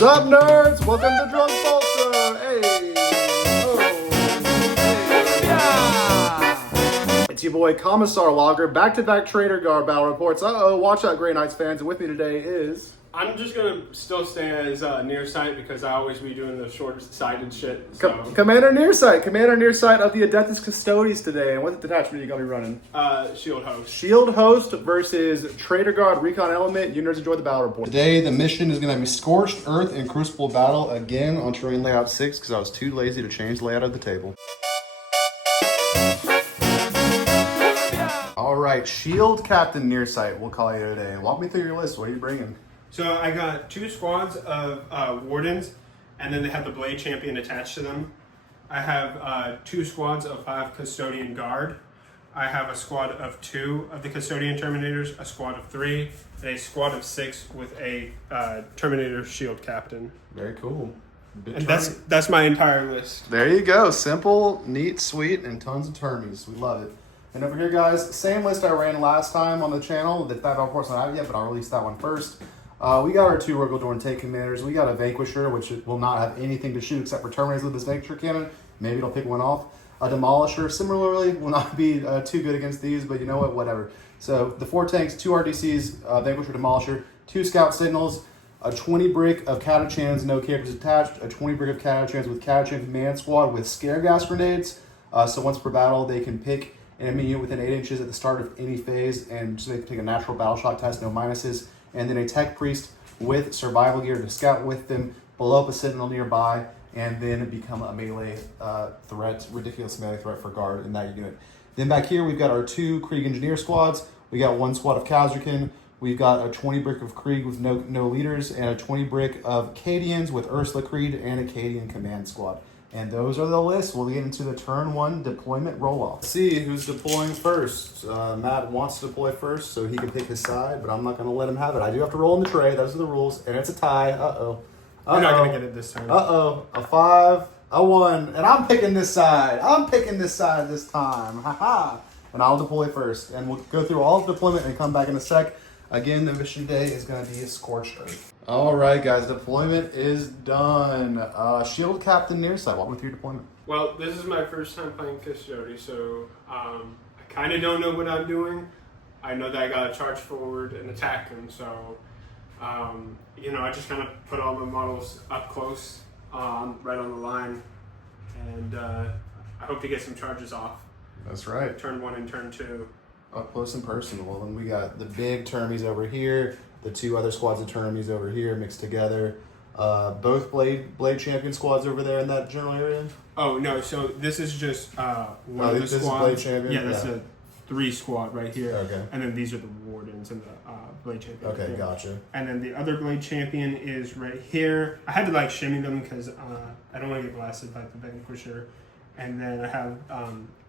What's up, nerds? Welcome to Drunk Salsa. Hey. Oh. Hey. Yeah. It's your boy, Commissar Logger, back-to-back Traitor Guard battle reports. Watch out, Grey Knights fans. And with me today is... I'm just going to still stay as Nearsight because I always be doing the short-sighted shit. So. Commander Nearsight of the Adeptus Custodes today. And what detachment are you going to be running? Shield Host. Shield Host versus Traitor Guard Recon Element. You nerds enjoy the battle report. Today, the mission is going to be Scorched Earth and Crucible Battle again on Terrain Layout 6 because I was too lazy to change the layout of the table. All right, Sheild Captain Nearsight, we'll call you today. Walk me through your list. What are you bringing? So I got 2 squads of Wardens, and then they have the Blade Champion attached to them. I have 2 squads of 5 Custodian Guard. I have a squad of 2 of the Custodian Terminators, a squad of 3, and a squad of 6 with a Terminator Shield Captain. Very cool. And that's my entire list. There you go. Simple, neat, sweet, and tons of termies. We love it. And over here, guys, same list I ran last time on the channel. That battle report's not out yet, but I'll release that one first. We got our 2 Rogaldorn Tank Commanders. We got a Vanquisher, which will not have anything to shoot except for Terminators with this Vanquisher cannon. Maybe it'll pick one off. A Demolisher, similarly, will not be too good against these, but you know what, whatever. So the 4 tanks, 2 RDCs, Vanquisher, Demolisher, 2 Scout Signals, a 20 brick of Catachans, no characters attached, a 20 brick of Catachans with Catachan Command Squad with Scare Gas Grenades. So once per battle, they can pick an enemy unit within 8 inches at the start of any phase, and so they can take a natural battle shock test, no minuses. And then a Tech Priest with survival gear to scout with them, blow up a Sentinel nearby, and then become a melee threat, ridiculous melee threat for guard in that unit. Then back here, we've got our 2 Krieg Engineer squads. We got 1 squad of Khazarkan. We've got a 20 brick of Krieg with no leaders, and a 20 brick of Cadians with Ursula Creed and a Cadian command squad. And those are the lists. We'll get into the turn 1 deployment roll-off. See who's deploying first. Matt wants to deploy first so he can pick his side, but I'm not going to let him have it. I do have to roll in the tray. Those are the rules. And it's a tie. You're not going to get it this time. A 5, a 1, and I'm picking this side. I'm picking this side this time. Ha-ha. And I'll deploy first. And we'll go through all of the deployment and come back in a sec. Again, the mission day is going to be Scorched Earth. All right, guys, deployment is done. Shield Captain Nearsight, walk me through your deployment. Well, this is my first time playing Custodes, so I kind of don't know what I'm doing. I know that I got to charge forward and attack them, so I just kind of put all my models up close, right on the line, and I hope to get some charges off. That's right. Turn 1 and turn 2. Up close and personal. And we got the big termies over here, the 2 other squads of termies over here mixed together. Both Blade Champion squads over there in that general area? Oh, no. So this is just one of the this squads. Is Blade Champion? Yeah, that's a 3 squad right here. Okay. And then these are the Wardens and the Blade Champion. Okay, gotcha. And then the other Blade Champion is right here. I had to shimmy them because I don't want to get blasted by the Vanquisher. And then I have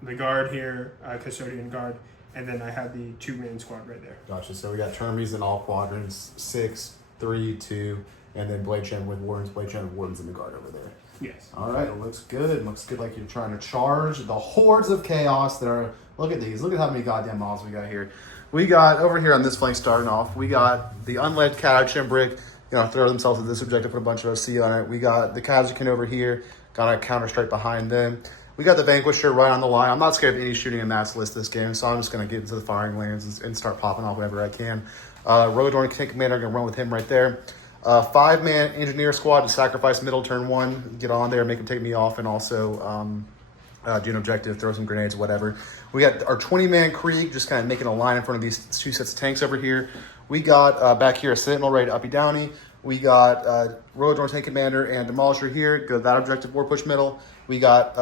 the guard here, Custodian Guard. And then I have the 2-man squad right there. Gotcha. So we got termies in all quadrants, 6, 3, 2, and then Blade Champion with Wardens, Blade Champion with Wardens in the guard over there. Yes. All right, it looks good. It looks good like you're trying to charge the hordes of chaos that are... Look at these. Look at how many goddamn models we got here. We got, over here on this flank starting off, we got the unled Catachan brick, throw themselves at this objective, put a bunch of OC on it. We got the Khazarkan over here, got a counter strike behind them. We got the Vanquisher right on the line. I'm not scared of any shooting in Matt's list this game, so I'm just going to get into the firing lanes and start popping off whenever I can. Rogaldorn Tank Commander, going to run with him right there. 5-man Engineer Squad to sacrifice middle turn 1, get on there, make him take me off, and also do an objective, throw some grenades, whatever. We got our 20-man Krieg, just kind of making a line in front of these 2 sets of tanks over here. We got back here a Sentinel ready to uppy downy. We got Rogaldorn Tank Commander and Demolisher here, go that objective, war push middle. We got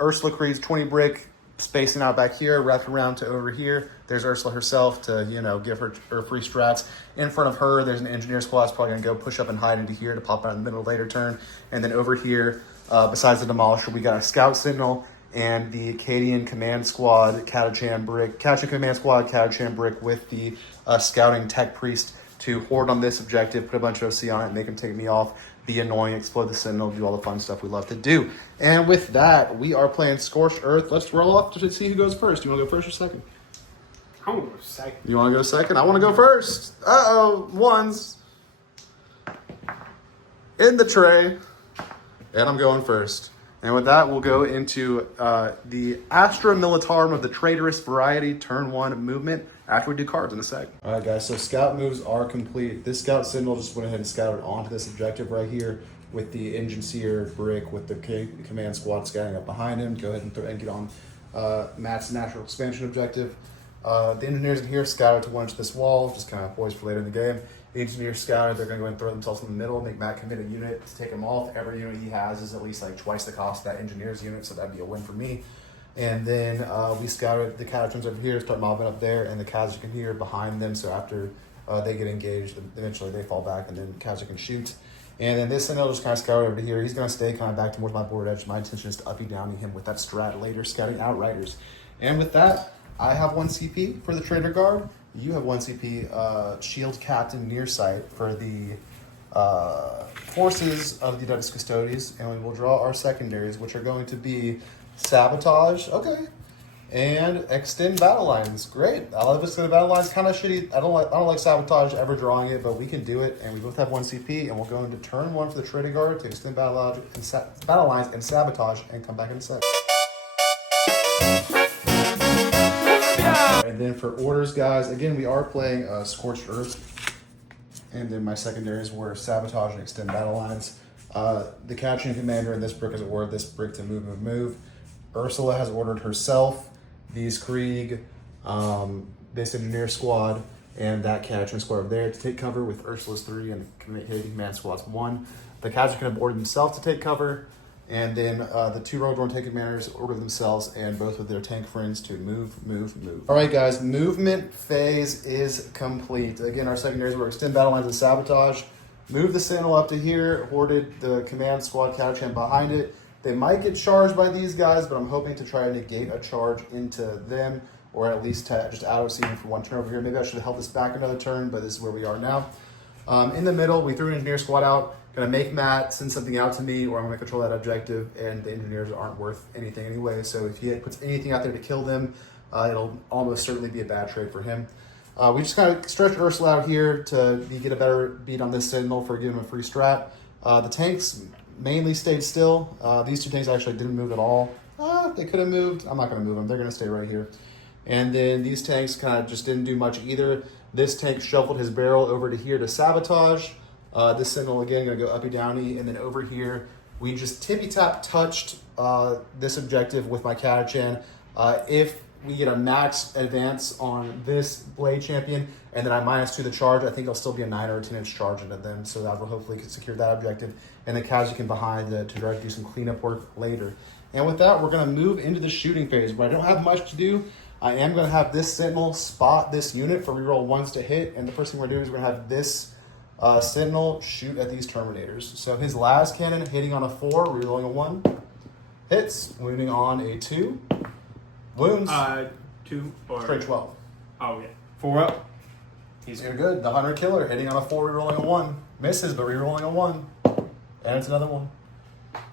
Ursula Creed's 20 brick spacing out back here, wrapped around to over here. There's Ursula herself to, give her free strats. In front of her, there's an engineer squad that's probably going to go push up and hide into here to pop out in the middle of later turn. And then over here, besides the Demolisher, we got a Scout Signal and the Cadian Command Squad, Catachan Command Squad, Catachan brick with the Scouting Tech Priest to horde on this objective, put a bunch of OC on it, make them take me off, be annoying, explode the Sentinel, do all the fun stuff we love to do. And with that, we are playing Scorched Earth. Let's roll off to see who goes first. You want to go first or second? I want to go second. You want to go second? I want to go first. Uh-oh, ones. in the tray. And I'm going first. And with that, we'll go into the Astra Militarum of the Traitorous Variety Turn 1 movement after we do cards in a sec. All right, guys, so scout moves are complete. This scout signal just went ahead and scouted onto this objective right here with the engine seer brick with the command squad scouting up behind him. Go ahead and get on Matt's natural expansion objective. The engineers in here scouted to one inch this wall, just kind of poised for later in the game. The engineers scouted, they're going to go and throw themselves in the middle, make Matt commit a unit to take them off. Every unit he has is at least like twice the cost of that engineer's unit, so that'd be a win for me. And then we scouted the Catachans over here, start mobbing up there, and the Catachan here behind them, so after they get engaged, eventually they fall back, and then Catachan can shoot. And then this Sentinel just kind of scouted over to here. He's going to stay kind of back towards my board edge. My intention is to uppy downy him with that strat later, scouting Outriders. And with that, I have 1 CP for the Traitor Guard. You have 1 CP, Sheild Captain Nearsight for the forces of the Adeptus Custodes, and we will draw our secondaries, which are going to be Sabotage, okay, and Extend Battle Lines. Great. I love Extend Battle Lines. Kind of shitty. I don't like Sabotage ever drawing it, but we can do it, and we both have 1 CP, and we'll go into turn 1 for the Traitor Guard to extend battle lines and Sabotage, and come back in a sec. And then for orders, guys, again, we are playing Scorched Earth. And then my secondaries were Sabotage and Extend Battle Lines. The Catachan commander in this brick has ordered this brick to move. Ursula has ordered herself, these Krieg, this engineer squad, and that Catachan squad over there to take cover with Ursula's 3 and command squad's 1. The Catachan have ordered themselves to take cover. And then the 2 Rogue Drone tank commanders order themselves and both with their tank friends to move. All right, guys, movement phase is complete. Again, our secondaries were Extend Battle Lines and Sabotage. Move the Sentinel up to here, hoarded the command squad Catachan behind it. They might get charged by these guys, but I'm hoping to try to negate a charge into them, or at least just out of season for 1 turn over here. Maybe I should have held this back another turn, but this is where we are now. In the middle, we threw an engineer squad out. Gonna make Matt send something out to me, or I'm gonna control that objective, and the engineers aren't worth anything anyway, so if he puts anything out there to kill them, it'll almost certainly be a bad trade for him. We just kind of stretched Ursula out here to get a better beat on this Sentinel for giving him a free strat. The tanks mainly stayed still. These 2 tanks actually didn't move at all. They could have moved. I'm not gonna move them. They're gonna stay right here. And then these tanks kind of just didn't do much either. This tank shuffled his barrel over to here to Sabotage. This Sentinel, again, going to go uppy downy, and then over here, we just tippy-tap touched this objective with my Catachan. If we get a max advance on this Blade Champion, and then I -2 the charge, I think it'll still be a 9 or a 10-inch charge into them, so that will hopefully secure that objective, and the Catachan behind to try to do some cleanup work later. And with that, we're going to move into the shooting phase, but I don't have much to do. I am going to have this Sentinel spot this unit for reroll 1s to hit, and the first thing we're doing is we're going to have this Sentinel shoot at these Terminators. So his last cannon hitting on a 4, rerolling a 1, hits, wounding on a 2, wounds. 2 or straight 12. Oh yeah, 4 up. You're good. The Hunter Killer hitting on a 4, rerolling a 1, misses but rerolling a 1, and it's another 1,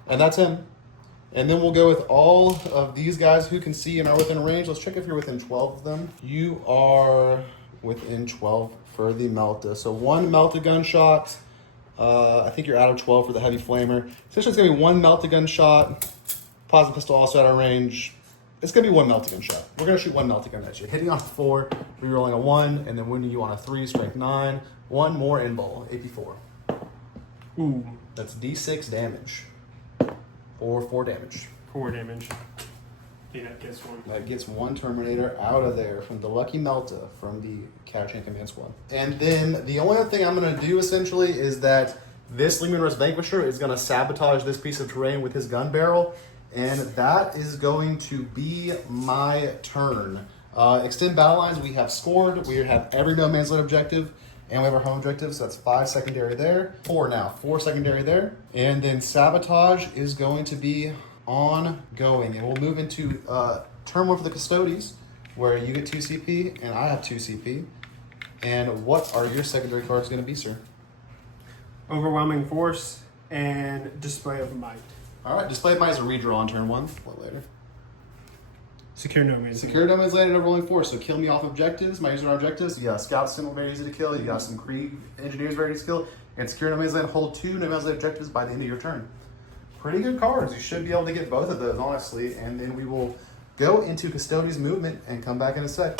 and that's him. And then we'll go with all of these guys who can see and are within range. Let's check if you're within 12 of them. You are within 12 for the Melta. So 1 Melta gunshot. I think you're out of 12 for the Heavy Flamer. Essentially, it's going to be 1 Melta gunshot. Plasma Pistol also out of range. It's going to be 1 Melta gunshot. We're going to shoot 1 Melta gun at you. Hitting on a 4, rerolling a 1, and then wounding you on a 3, strength 9. 1 more in bowl, AP4. Ooh. That's D6 damage. Or 4 damage. 4 damage. Okay, that gets 1. That gets 1 Terminator out of there from the Lucky Melta from the Catachan Command Squad. And then the only other thing I'm going to do essentially is that this Leman Russ Vanquisher is going to sabotage this piece of terrain with his gun barrel. And that is going to be my turn. Extend battle lines we have scored. We have every no man's land objective. And we have our home objective, so that's 5 secondary there. 4 now, 4 secondary there. And then Sabotage is going to be ongoing. And we'll move into turn 1 for the Custodes, where you get 2 CP and I have 2 CP. And what are your secondary cards going to be, sir? Overwhelming Force and Display of Might. All right, Display of Might is a redraw on turn 1. What later? Secure no man's Secure no man's land at overwhelming force. So kill me off objectives. My user on objectives. You got Scout Symbol very easy to kill. You got some Krieg Engineers very easy to kill. and secure no man's land, hold 2 no man's land objectives by the end of your turn. Pretty good cards. You should be able to get both of those, honestly. And then we will go into Custodes movement and come back in a sec.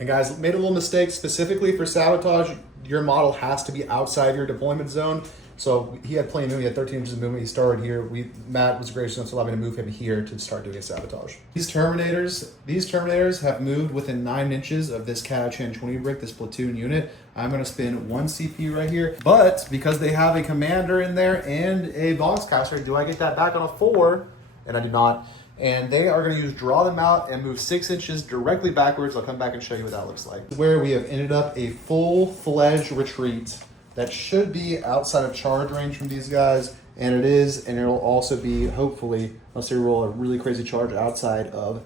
And guys, made a little mistake. Specifically for sabotage, your model has to be outside your deployment zone. So he had plenty of movement. He had 13 inches of movement. He started here. Matt was gracious enough to allow me to move him here to start doing a sabotage. These Terminators have moved within 9 inches of this Catachan 20 brick, this platoon unit. I'm going to spin 1 CP right here. But because they have a commander in there and a boxcaster, do I get that back on a 4? And I do not. And they are going to use draw them out and move 6 inches directly backwards. I'll come back and show you what that looks like. Where we have ended up a full-fledged retreat that should be outside of charge range from these guys, and it is, and it'll also be, hopefully, unless they roll a really crazy charge, outside of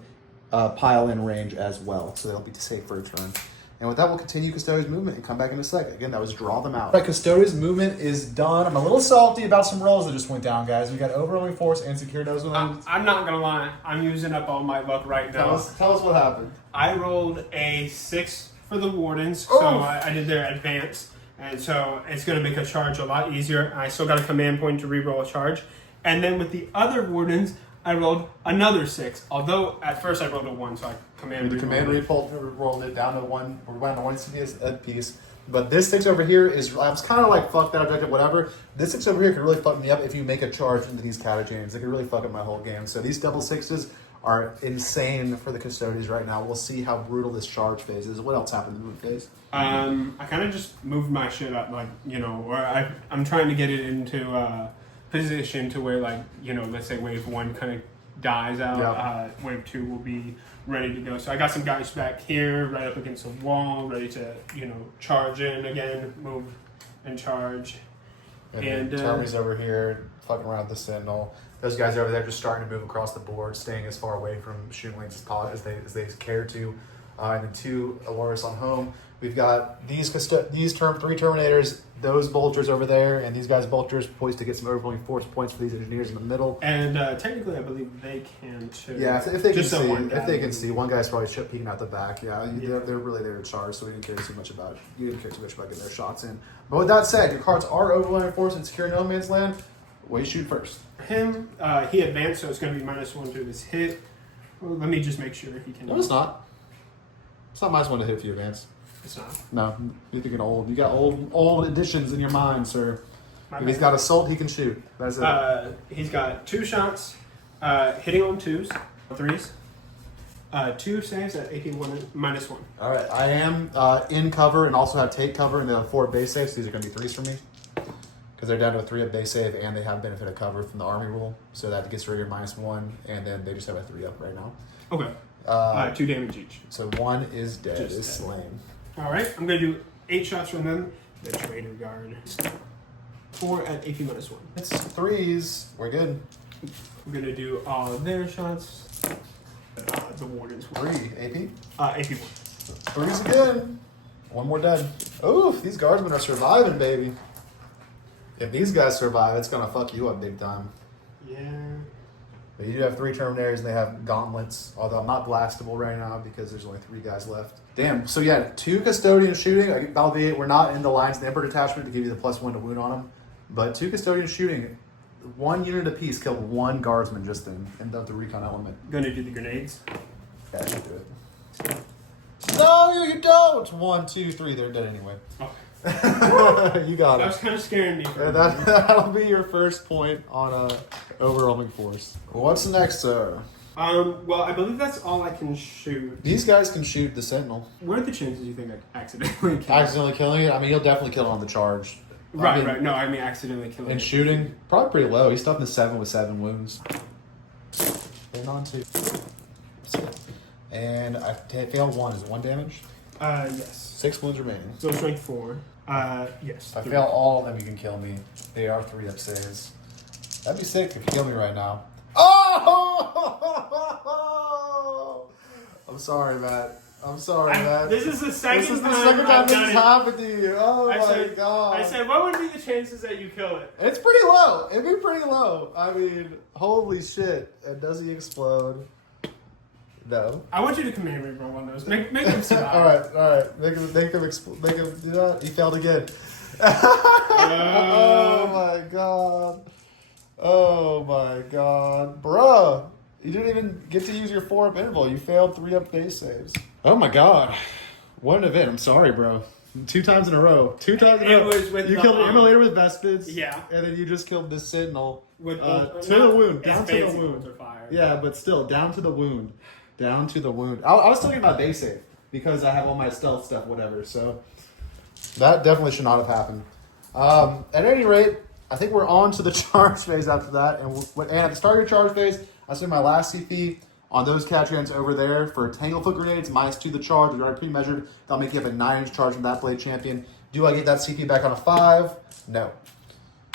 pile-in range as well, so they'll be safe for a turn. And with that, we'll continue Custodes movement and come back in a sec. Again, that was draw them out. All right, Custodes movement is done. I'm a little salty about some rolls that just went down, guys. We got overwhelming force and secure nose. I'm not gonna lie, I'm using up all my luck right now. Tell us what happened. I rolled a 6 for the Wardens, so I did their advance. And so it's going to make a charge a lot easier. I still got a command point to reroll a charge. And then with the other Wardens, I rolled another 6. Although at first I rolled a 1, so I command rolled it down to 1. We're down to 1 CP piece. But this 6 over here is, I was kind of like, fuck that objective, whatever. This 6 over here could really fuck me up if you make a charge into these Catachans. It could really fuck up my whole game. So these double 6s are insane for the Custodes right now. We'll see how brutal this charge phase is. What else happened in the move phase? I kind of just moved my shit up, like, or I'm trying to get it into position to where, like, let's say wave 1 kind of dies out. Yep. Wave 2 will be ready to go. So I got some guys back here, right up against the wall, ready to, charge in again, move and charge. And Tommy's over here, fucking around with the Sentinel. Those guys over there just starting to move across the board, staying as far away from shooting lanes as they care to. And then 2 Aloris on home. We've got these 3 Terminators, those Bolters over there, and these guys Bolters poised to get some overwhelming force points for these engineers in the middle. And technically, I believe they can too. Yeah, if they can see, one guy's probably peeking out the back. Yeah, they're really there to charge, so we didn't care too much about it. You didn't care too much about getting their shots in. But with that said, your cards are overwhelming force and secure no man's land. What do you shoot first? Him, he advanced, so it's going to be -1 to this hit. Well, let me just make sure he can. No, it's not. It's not -1 to hit if you advance. It's not. No, you're thinking old. You got old additions in your mind, sir. If he's got assault, he can shoot. That's it. He's got 2 shots, hitting on 2s, 3s. 2 saves at AP -1. All right, I am in cover and also have take cover, and they have 4 base saves. These are going to be 3s for me because they're down to a 3 up base save, and they have benefit of cover from the army rule, so that gets rid of your -1, and then they just have a 3 up right now. Okay. 2 damage each. So 1 is dead, is slain. All right, I'm going to do 8 shots from them. The Traitor Guard. 4 at AP -1. It's 3s. We're good. I'm going to do all of their shots. The Wardens. 3 AP? AP 1. 3s again. 1 more dead. Oof, these guardsmen are surviving, baby. If these guys survive, it's going to fuck you up big time. Yeah. But you do have 3 Terminators, and they have gauntlets, although I'm not blastable right now because there's only 3 guys left. Damn, so yeah, 2 Custodian shooting, albeit we're not in the Lions and Emperor detachment to give you the +1 to wound on them, but 2 Custodian shooting, 1 unit apiece killed 1 guardsman just then, in the recon element. Gonna do the grenades? Yeah, I should do it. No, you don't! 1, 2, 3, they're dead anyway. Oh. You got it. That was kind of scaring me. That'll be your first point on overwhelming force. What's next, sir? Well, I believe that's all I can shoot. These guys can shoot the Sentinel. What are the chances you think I accidentally kill? Accidentally killing it? I mean, you'll definitely kill it on the charge. Right. No, I mean accidentally killing it. And shooting? Probably pretty low. He's stuck in the 7 with 7 wounds. And on 2. And I failed 1. Is it 1 damage? Yes. 6 wounds remaining. So strength 4. Yes. If I fail all of them, you can kill me. They are 3 up saves. That'd be sick if you kill me right now. Oh! I'm sorry, Matt. Matt. This is the second time this has happened to you. Oh my god. I said, what would be the chances that you kill it? It's pretty low. It'd be pretty low. I mean, holy shit. And does he explode? No. I want you to command me roll on those. Make him survive. All right. Make him do that. He failed again. Oh my god. Bruh. You didn't even get to use your 4-up interval. You failed 3-up base saves. Oh my god. What an event. I'm sorry, bro. 2 times in a row. 2 times in a row. You killed an Immolator with Vespids. Yeah. And then you just killed the Sentinel. With to the wound. Down to the wound. Yeah, but still, down to the wound. Down to the wound. I was still getting my base save because I have all my stealth stuff, whatever. So that definitely should not have happened. At any rate, I think we're on to the charge phase after that. And at the start of your charge phase, I spent my last CP on those Catachans over there for Tanglefoot grenades, -2 the charge. They're already pre-measured. That'll make you have a 9-inch charge from that blade champion. Do I get that CP back on a 5? No.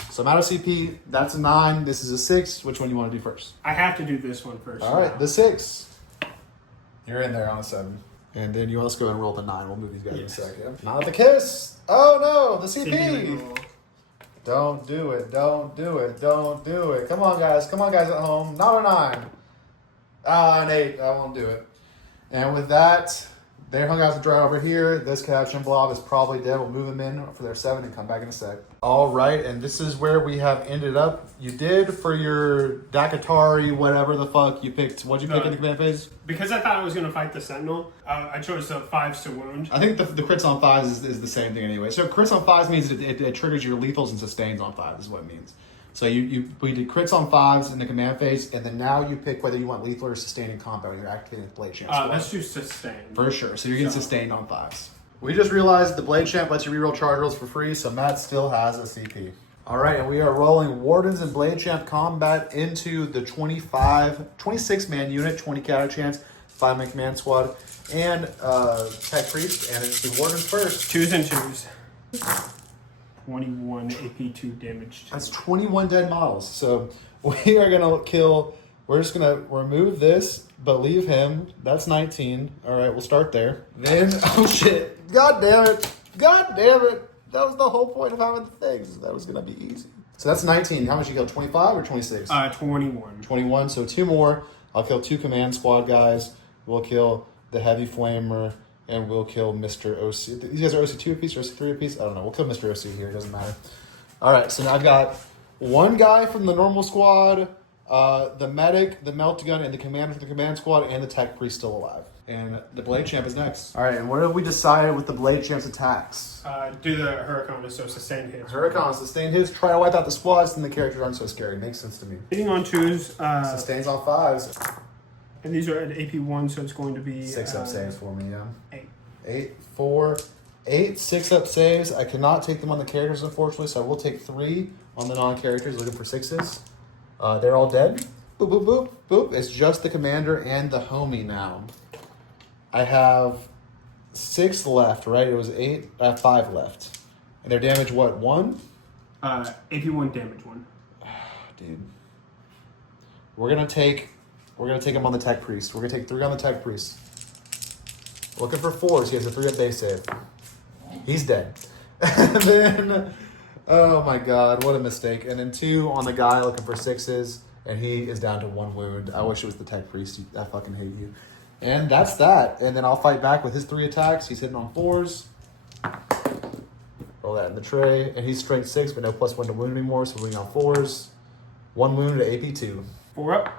So I'm out of CP. That's a 9. This is a 6. Which one do you want to do first? I have to do this one first. All right, the 6. You're in there on a 7. And then you let's go and roll the 9. We'll move these guys in a second. Not the kiss. Oh no, the CP. Don't do it. Don't do it. Don't do it. Come on, guys. Come on, guys at home. Not a 9. An 8. I won't do it. And with that, they're hung out to dry over here. This Catachan blob is probably dead. We'll move them in for their 7 and come back in a sec. All right, and this is where we have ended up. You did for your Dakatari, whatever the fuck you picked. What'd you pick in the command phase? Because I thought I was going to fight the Sentinel, I chose the 5s to wound. I think the crits on 5s is the same thing anyway. So crits on 5s means it triggers your lethals and sustains on 5s is what it means. So we did crits on 5s in the command phase, and then now you pick whether you want lethal or sustaining combat when you're activating the blade champ. Let's do sustain. For sure. So you're getting sustained on 5s. We just realized the blade champ lets you reroll charge rolls for free, so Matt still has a CP. All right, and we are rolling Wardens and Blade Champ combat into the 26-man unit, 20 Catachans, 5-man command squad, and Tech Priest, and it's the Wardens first. 2s and 2s. 21 AP2 damage. That's 21 dead models. So we are going to kill, we're just going to remove this, but leave him. That's 19. All right, we'll start there. Then, oh shit. God damn it. God damn it. That was the whole point of having the things. That was going to be easy. So that's 19. How much you kill? 25 or 26? 21. 21. So 2 more. I'll kill 2 command squad guys. We'll kill the heavy flamer. And we'll kill Mr. OC. These guys are OC2 apiece or OC3 apiece? I don't know. We'll kill Mr. OC here. It doesn't matter. All right. So now I've got 1 guy from the normal squad, the medic, the melt gun, and the commander for the command squad, and the tech priest still alive. And the blade champ is next. All right. And what have we decided with the blade champ's attacks? Do the Huracan, so sustain hits. Huracan, sustain hits. Try to wipe out the squads, and the characters aren't so scary. Makes sense to me. Hitting on 2s. Sustains on 5s. And these are at AP1, so it's going to be 6-up saves for me, yeah. 8. 8, 4, 8 6-up saves. I cannot take them on the characters, unfortunately, so I will take 3 on the non-characters looking for 6s. They're all dead. Boop, boop, boop, boop. It's just the commander and the homie now. I have 6 left, right? It was 8. I have 5 left. And their damage, what, 1? AP1 damage 1. Dude. We're gonna take him on the tech priest. We're gonna take 3 on the tech priest. Looking for 4s. He has a 3-up base save. He's dead. And then, oh my god, what a mistake. And then 2 on the guy looking for 6s, and he is down to 1 wound. I wish it was the tech priest. I fucking hate you. And that's that. And then I'll fight back with his 3 attacks. He's hitting on 4s. Roll that in the tray. And he's strength 6, but no +1 to wound anymore, so we're on 4s. 1 wound to AP2. 4 up.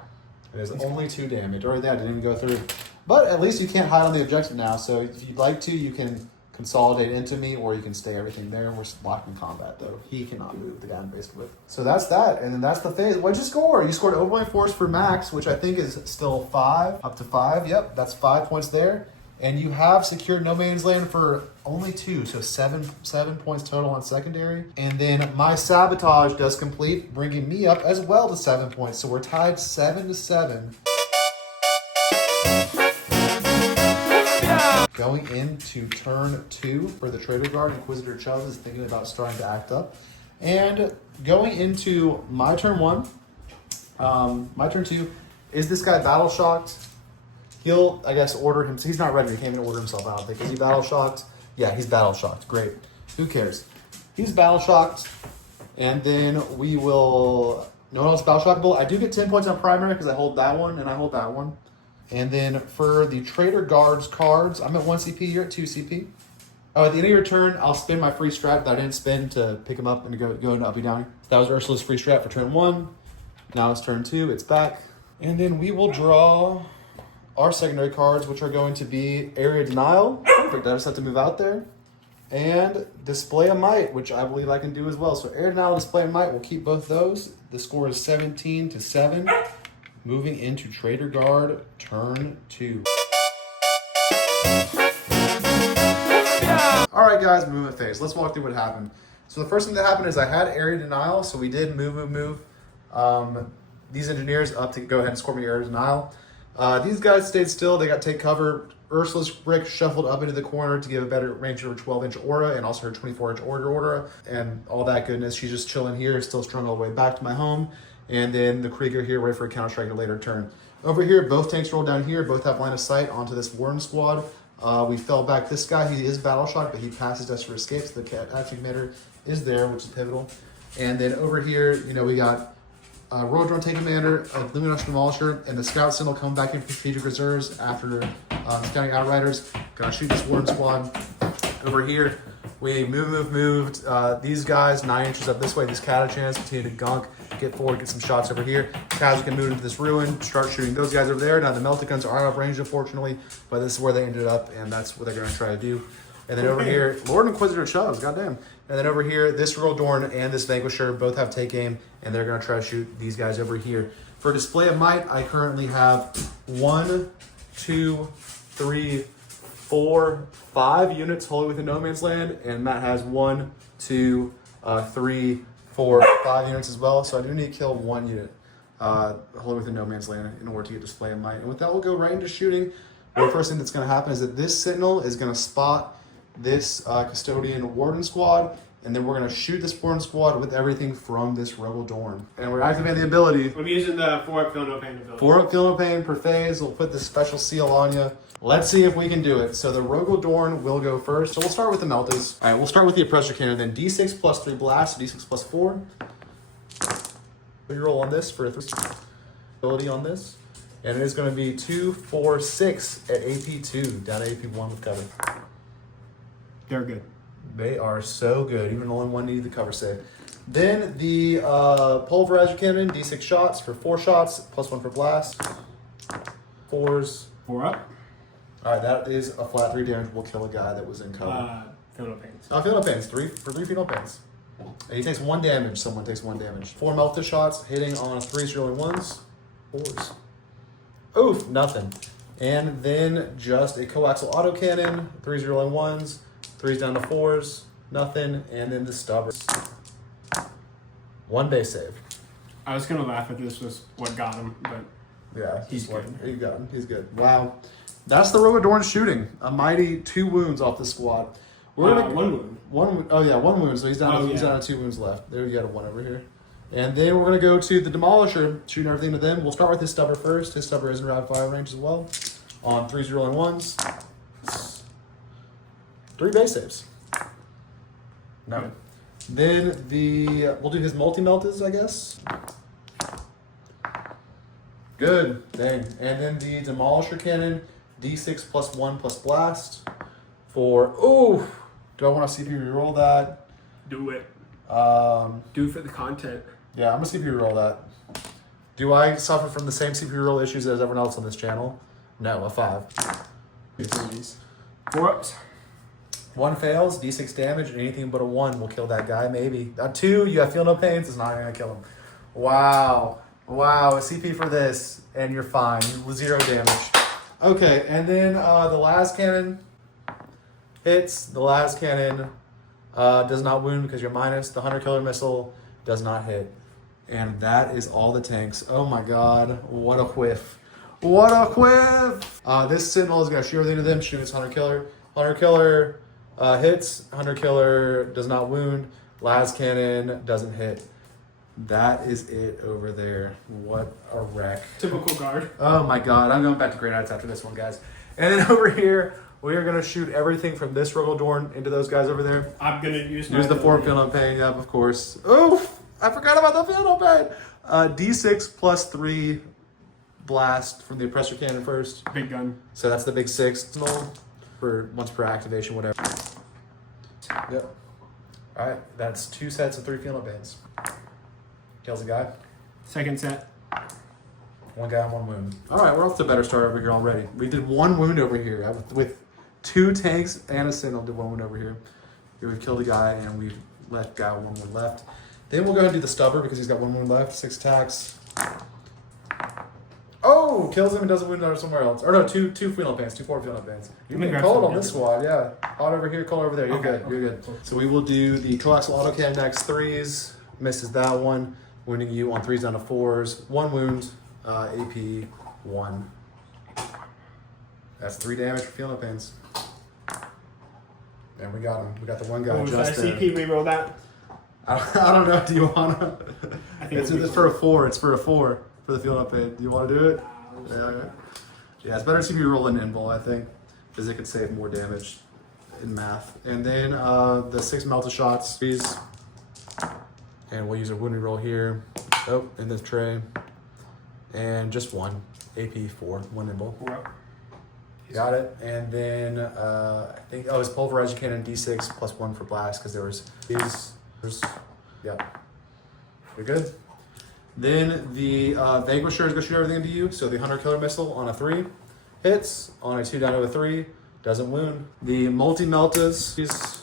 And there's only 2 damage. Alright, that didn't even go through. But at least you can't hide on the objective now, so if you'd like to, you can consolidate into me, or you can stay everything there. We're locked in combat, though. He cannot move, the guy I'm based with. So that's that, and then that's the phase. What'd you score? You scored overwhelming force for max, which I think is still 5, up to 5. Yep, that's 5 points there. And you have secured no man's land for only 2, so 7 points total on secondary. And then my sabotage does complete, bringing me up as well to 7 points. So we're tied 7-7. Going into turn 2 for the Traitor Guard, Inquisitor Chubbs is thinking about starting to act up. And going into my turn 1, my turn 2, is this guy battle shocked? He'll, I guess, order him. So he's not ready. He can't even order himself out. Is he battle shocked? Yeah, he's battle shocked. Great. Who cares? He's battle shocked. And then we will. No one else battle shockable. I do get 10 points on primary because I hold that one and I hold that one. And then for the Traitor Guard's cards, I'm at 1 CP, you're at 2 CP. Oh, at the end of your turn, I'll spend my free strat that I didn't spend to pick him up and go into uppy downy. That was Ursula's free strat for turn 1. Now it's turn 2, it's back. And then we will draw our secondary cards, which are going to be Area Denial. Perfect, I just have to move out there. And Display of Might, which I believe I can do as well. So Area Denial, Display of Might, we'll keep both those. The score is 17-7. Moving into Traitor Guard, turn 2. All right, guys, movement phase. Let's walk through what happened. So the first thing that happened is I had area denial, so we did move these engineers up to go ahead and score me area denial. These guys stayed still. They got take cover. Ursula's brick shuffled up into the corner to give a better range of her 12-inch aura and also her 24-inch aura and all that goodness. She's just chilling here, still strung all the way back to my home. And then the Krieger here, ready for a counter-strike at a later turn. Over here, both tanks roll down here. Both have line of sight onto this Warden squad. We fell back this guy. He is battle shocked, but he passes us for escape. So the Catachan commander is there, which is pivotal. And then over here, we got Royal Drone Tank Commander, a Luminous Demolisher, and the Scout Signal coming back in for strategic reserves after scouting Outriders. Gonna shoot this Warden squad. Over here, we moved. These guys 9 inches up this way. These Catachans continue to gunk. Get forward, get some shots over here. Kaz can move into this ruin, start shooting those guys over there. Now the melted guns are out of range, unfortunately, but this is where they ended up, and that's what they're going to try to do. And then over here, Lord Inquisitor shoves, goddamn. And then over here, this Royal Dorn and this Vanquisher both have take aim, and they're going to try to shoot these guys over here. For Display of Might, I currently have 1, 2, 3, 4, 5 units wholly within no man's land, and Matt has 1, 2, 3, 4, 5 units as well. So I do need to kill 1 unit wholly within no man's land in order to get Display of Might. And with that, we'll go right into shooting. The first thing that's going to happen is that this Sentinel is going to spot this Custodian Warden squad, and then we're going to shoot this Warden squad with everything from this Rebel Dorn. And we're activating the ability. I'm using the 4-up Feel No Pain ability. 4-up Feel No Pain per phase. We'll put this special seal on you. Let's see if we can do it. So the Rogal Dorn will go first. So we'll start with the Meltas. All right, we'll start with the Oppressor Cannon, then D6 plus 3 blast, D6 plus 4. We roll on this for a 3 ability on this. And it is going to be 2, 4, 6 at AP 2, down to AP 1 with cover. They're good. They are so good. Even only one needed the cover save. Then the Pulverizer Cannon, D6 shots for 4 shots, plus 1 for blast. 4s. 4 up. All right, that is a flat 3 damage. We'll kill a guy that was in cover. Feel No Pains. Feel No Pains, 3 for 3 Feel No Pains. And he takes 1 damage. Someone takes 1 damage. 4 Melta shots, hitting on 3s, rolling 1s. 4s. Oof, nothing. And then just a coaxial autocannon, 3s, rolling 1s. 3s down to 4s, nothing. And then the Stubborn. 1 base save. I was going to laugh if this was what got him, but yeah, he's good. You got him. He's good. Wow. That's the Rogadorn shooting. A mighty 2 wounds off the squad. We're gonna, 1 wound. 1 oh yeah, 1 wound. So he's down. He's down to 2 wounds left. There we got a 1 over here. And then we're gonna go to the Demolisher, shooting everything to them. We'll start with his Stubber first. His Stubber is in rapid fire range as well. On 3s, rolling 1s. 3 base saves. No. Good. Then we'll do his multi-meltas, I guess. Good. Dang. And then the Demolisher Cannon, D6 plus 1 plus blast. For, ooh, do I want to CPU reroll that? Do it. Do it for the content. Yeah, I'm going to CPU reroll that. Do I suffer from the same CPU roll issues as everyone else on this channel? No, a 5. 4 ups. 1 fails, D6 damage, and anything but a 1 will kill that guy, maybe. A 2, you have Feel No Pains, it's not going to kill him. Wow. Wow, a CP for this, and you're fine. 0 damage. Okay, and then the last cannon hits. The last cannon does not wound because you're minus. The Hunter Killer Missile does not hit. And that is all the tanks. Oh my god, what a whiff. What a whiff! This Sentinel is going to shoot everything to them, shoot its Hunter Killer. Hunter Killer hits. Hunter Killer does not wound. Las Cannon doesn't hit. That is it over there. What a wreck. Typical guard. Oh my god, I'm going back to Great Knights after this one, guys. And then over here, we are going to shoot everything from this Rogadorn into those guys over there. I'm going to use the 4 Feel No Pain, yep, of course. Oof! I forgot about the Feel No Pain! D6 plus 3 blast from the oppressor cannon first. Big gun. So that's the big 6 for once per activation, whatever. Yep. All right, that's 2 sets of 3 field note bands. Kills a guy. Second set. 1 guy, 1 wound. All right, we're off to a better start over here already. We did 1 wound over here with 2 tanks and a sentinel. Did 1 wound over here. Here we've killed a guy and we've left guy 1 wound left. Then we'll go ahead and do the stubber because he's got 1 wound left. 6 attacks. Oh, kills him and does a wound somewhere else. Or no, 2 field note bands, 2 field note bands. You've been cold on this squad, yeah. Hot over here, cold over there. You're good. You're good. So we will do the coaxial autocannon next 3s. Misses that one. Wounding you on 3s down to 4s. 1 wound, AP 1. That's 3 damage for field note bands. And we got him. We got the 1 guy What was just that there. CP reroll that? I don't know. Do you wanna? I think It's for a 4. It's for a 4 for the field note band. Do you want to do it? Yeah, it's better to be rolling invul, I think, because it could save more damage in math. And then the 6 melta shots. And we'll use a wounding roll here. Oh, in this tray. And just 1. AP 4. 1 invul. Got it. And then I think, his pulverizing cannon D6 plus 1 for blast because there was these. Yep. You're good. Then the Vanquisher is going to shoot everything into you. So the Hunter Killer Missile on a 3 hits. On a 2 down to a 3 doesn't wound. The multi-meltas.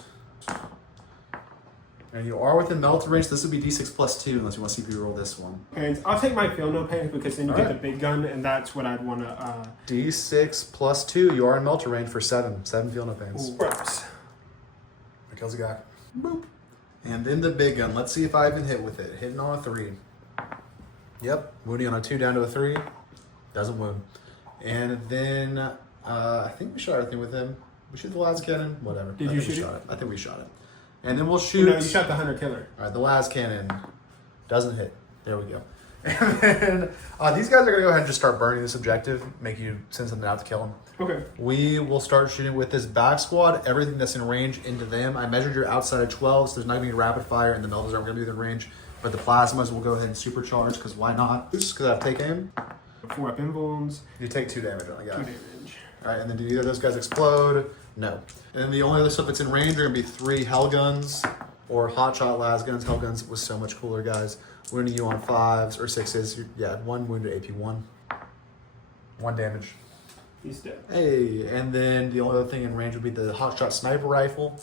And you are within melt range. This would be D6 plus 2 unless you want to CP roll this one. And I'll take my field note pants because then you get the big gun, and that's what I'd want to. D6 plus 2. You are in melter range for 7. 7 field note pants. That kills a guy. Boop. And then the big gun. Let's see if I even hit with it. Hitting on a 3. Yep. Wounding on a 2 down to a 3. Doesn't wound. And then I think we shot everything with him. We shoot the last cannon. Whatever. Did you shoot it? I think we shot it. And then we'll shoot. No, you shot the Hunter Killer. All right, the last cannon doesn't hit. There we go. And then these guys are going to go ahead and just start burning this objective, make you send something out to kill them. Okay. We will start shooting with this back squad, everything that's in range into them. I measured your outside 12, so there's not going to be rapid fire, and the meltas aren't going to be within range. But the plasmas will go ahead and supercharge, because why not? Just because I take aim. 4 up invulns. You take 2 damage on a guy. 2 damage. All right, and then do either of those guys explode? No. And then the only other stuff that's in range are going to be 3 hell guns or hotshot las guns. Hell guns was so much cooler, guys. Wounding you on 5s or 6s. Yeah, 1 wounded AP 1. 1 damage. He's dead. Hey, and then the only other thing in range would be the hotshot sniper rifle,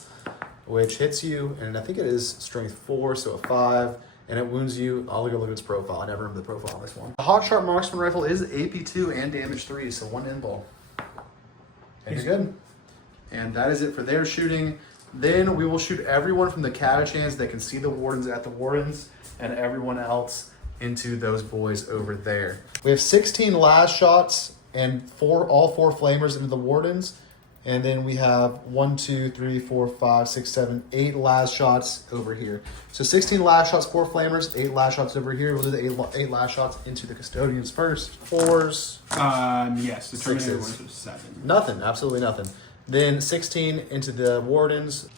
which hits you, and I think it is strength 4, so a 5, and it wounds you. I'll go look at its profile. I never remember the profile on this one. The hotshot marksman rifle is AP 2 and damage 3, so 1 invul. And you're good. And that is it for their shooting. Then we will shoot everyone from the Catachans that can see the wardens at the wardens, and everyone else into those boys over there. We have 16 last shots and all 4 flamers into the wardens. And then we have 1, 2, 3, 4, 5, 6, 7, 8 last shots over here. So 16 last shots, 4 flamers, 8 last shots over here. We'll do the 8 last shots into the custodians first. 4s. Yes, the Terminator 6s. was 7. Nothing, absolutely nothing. Then 16 into the wardens.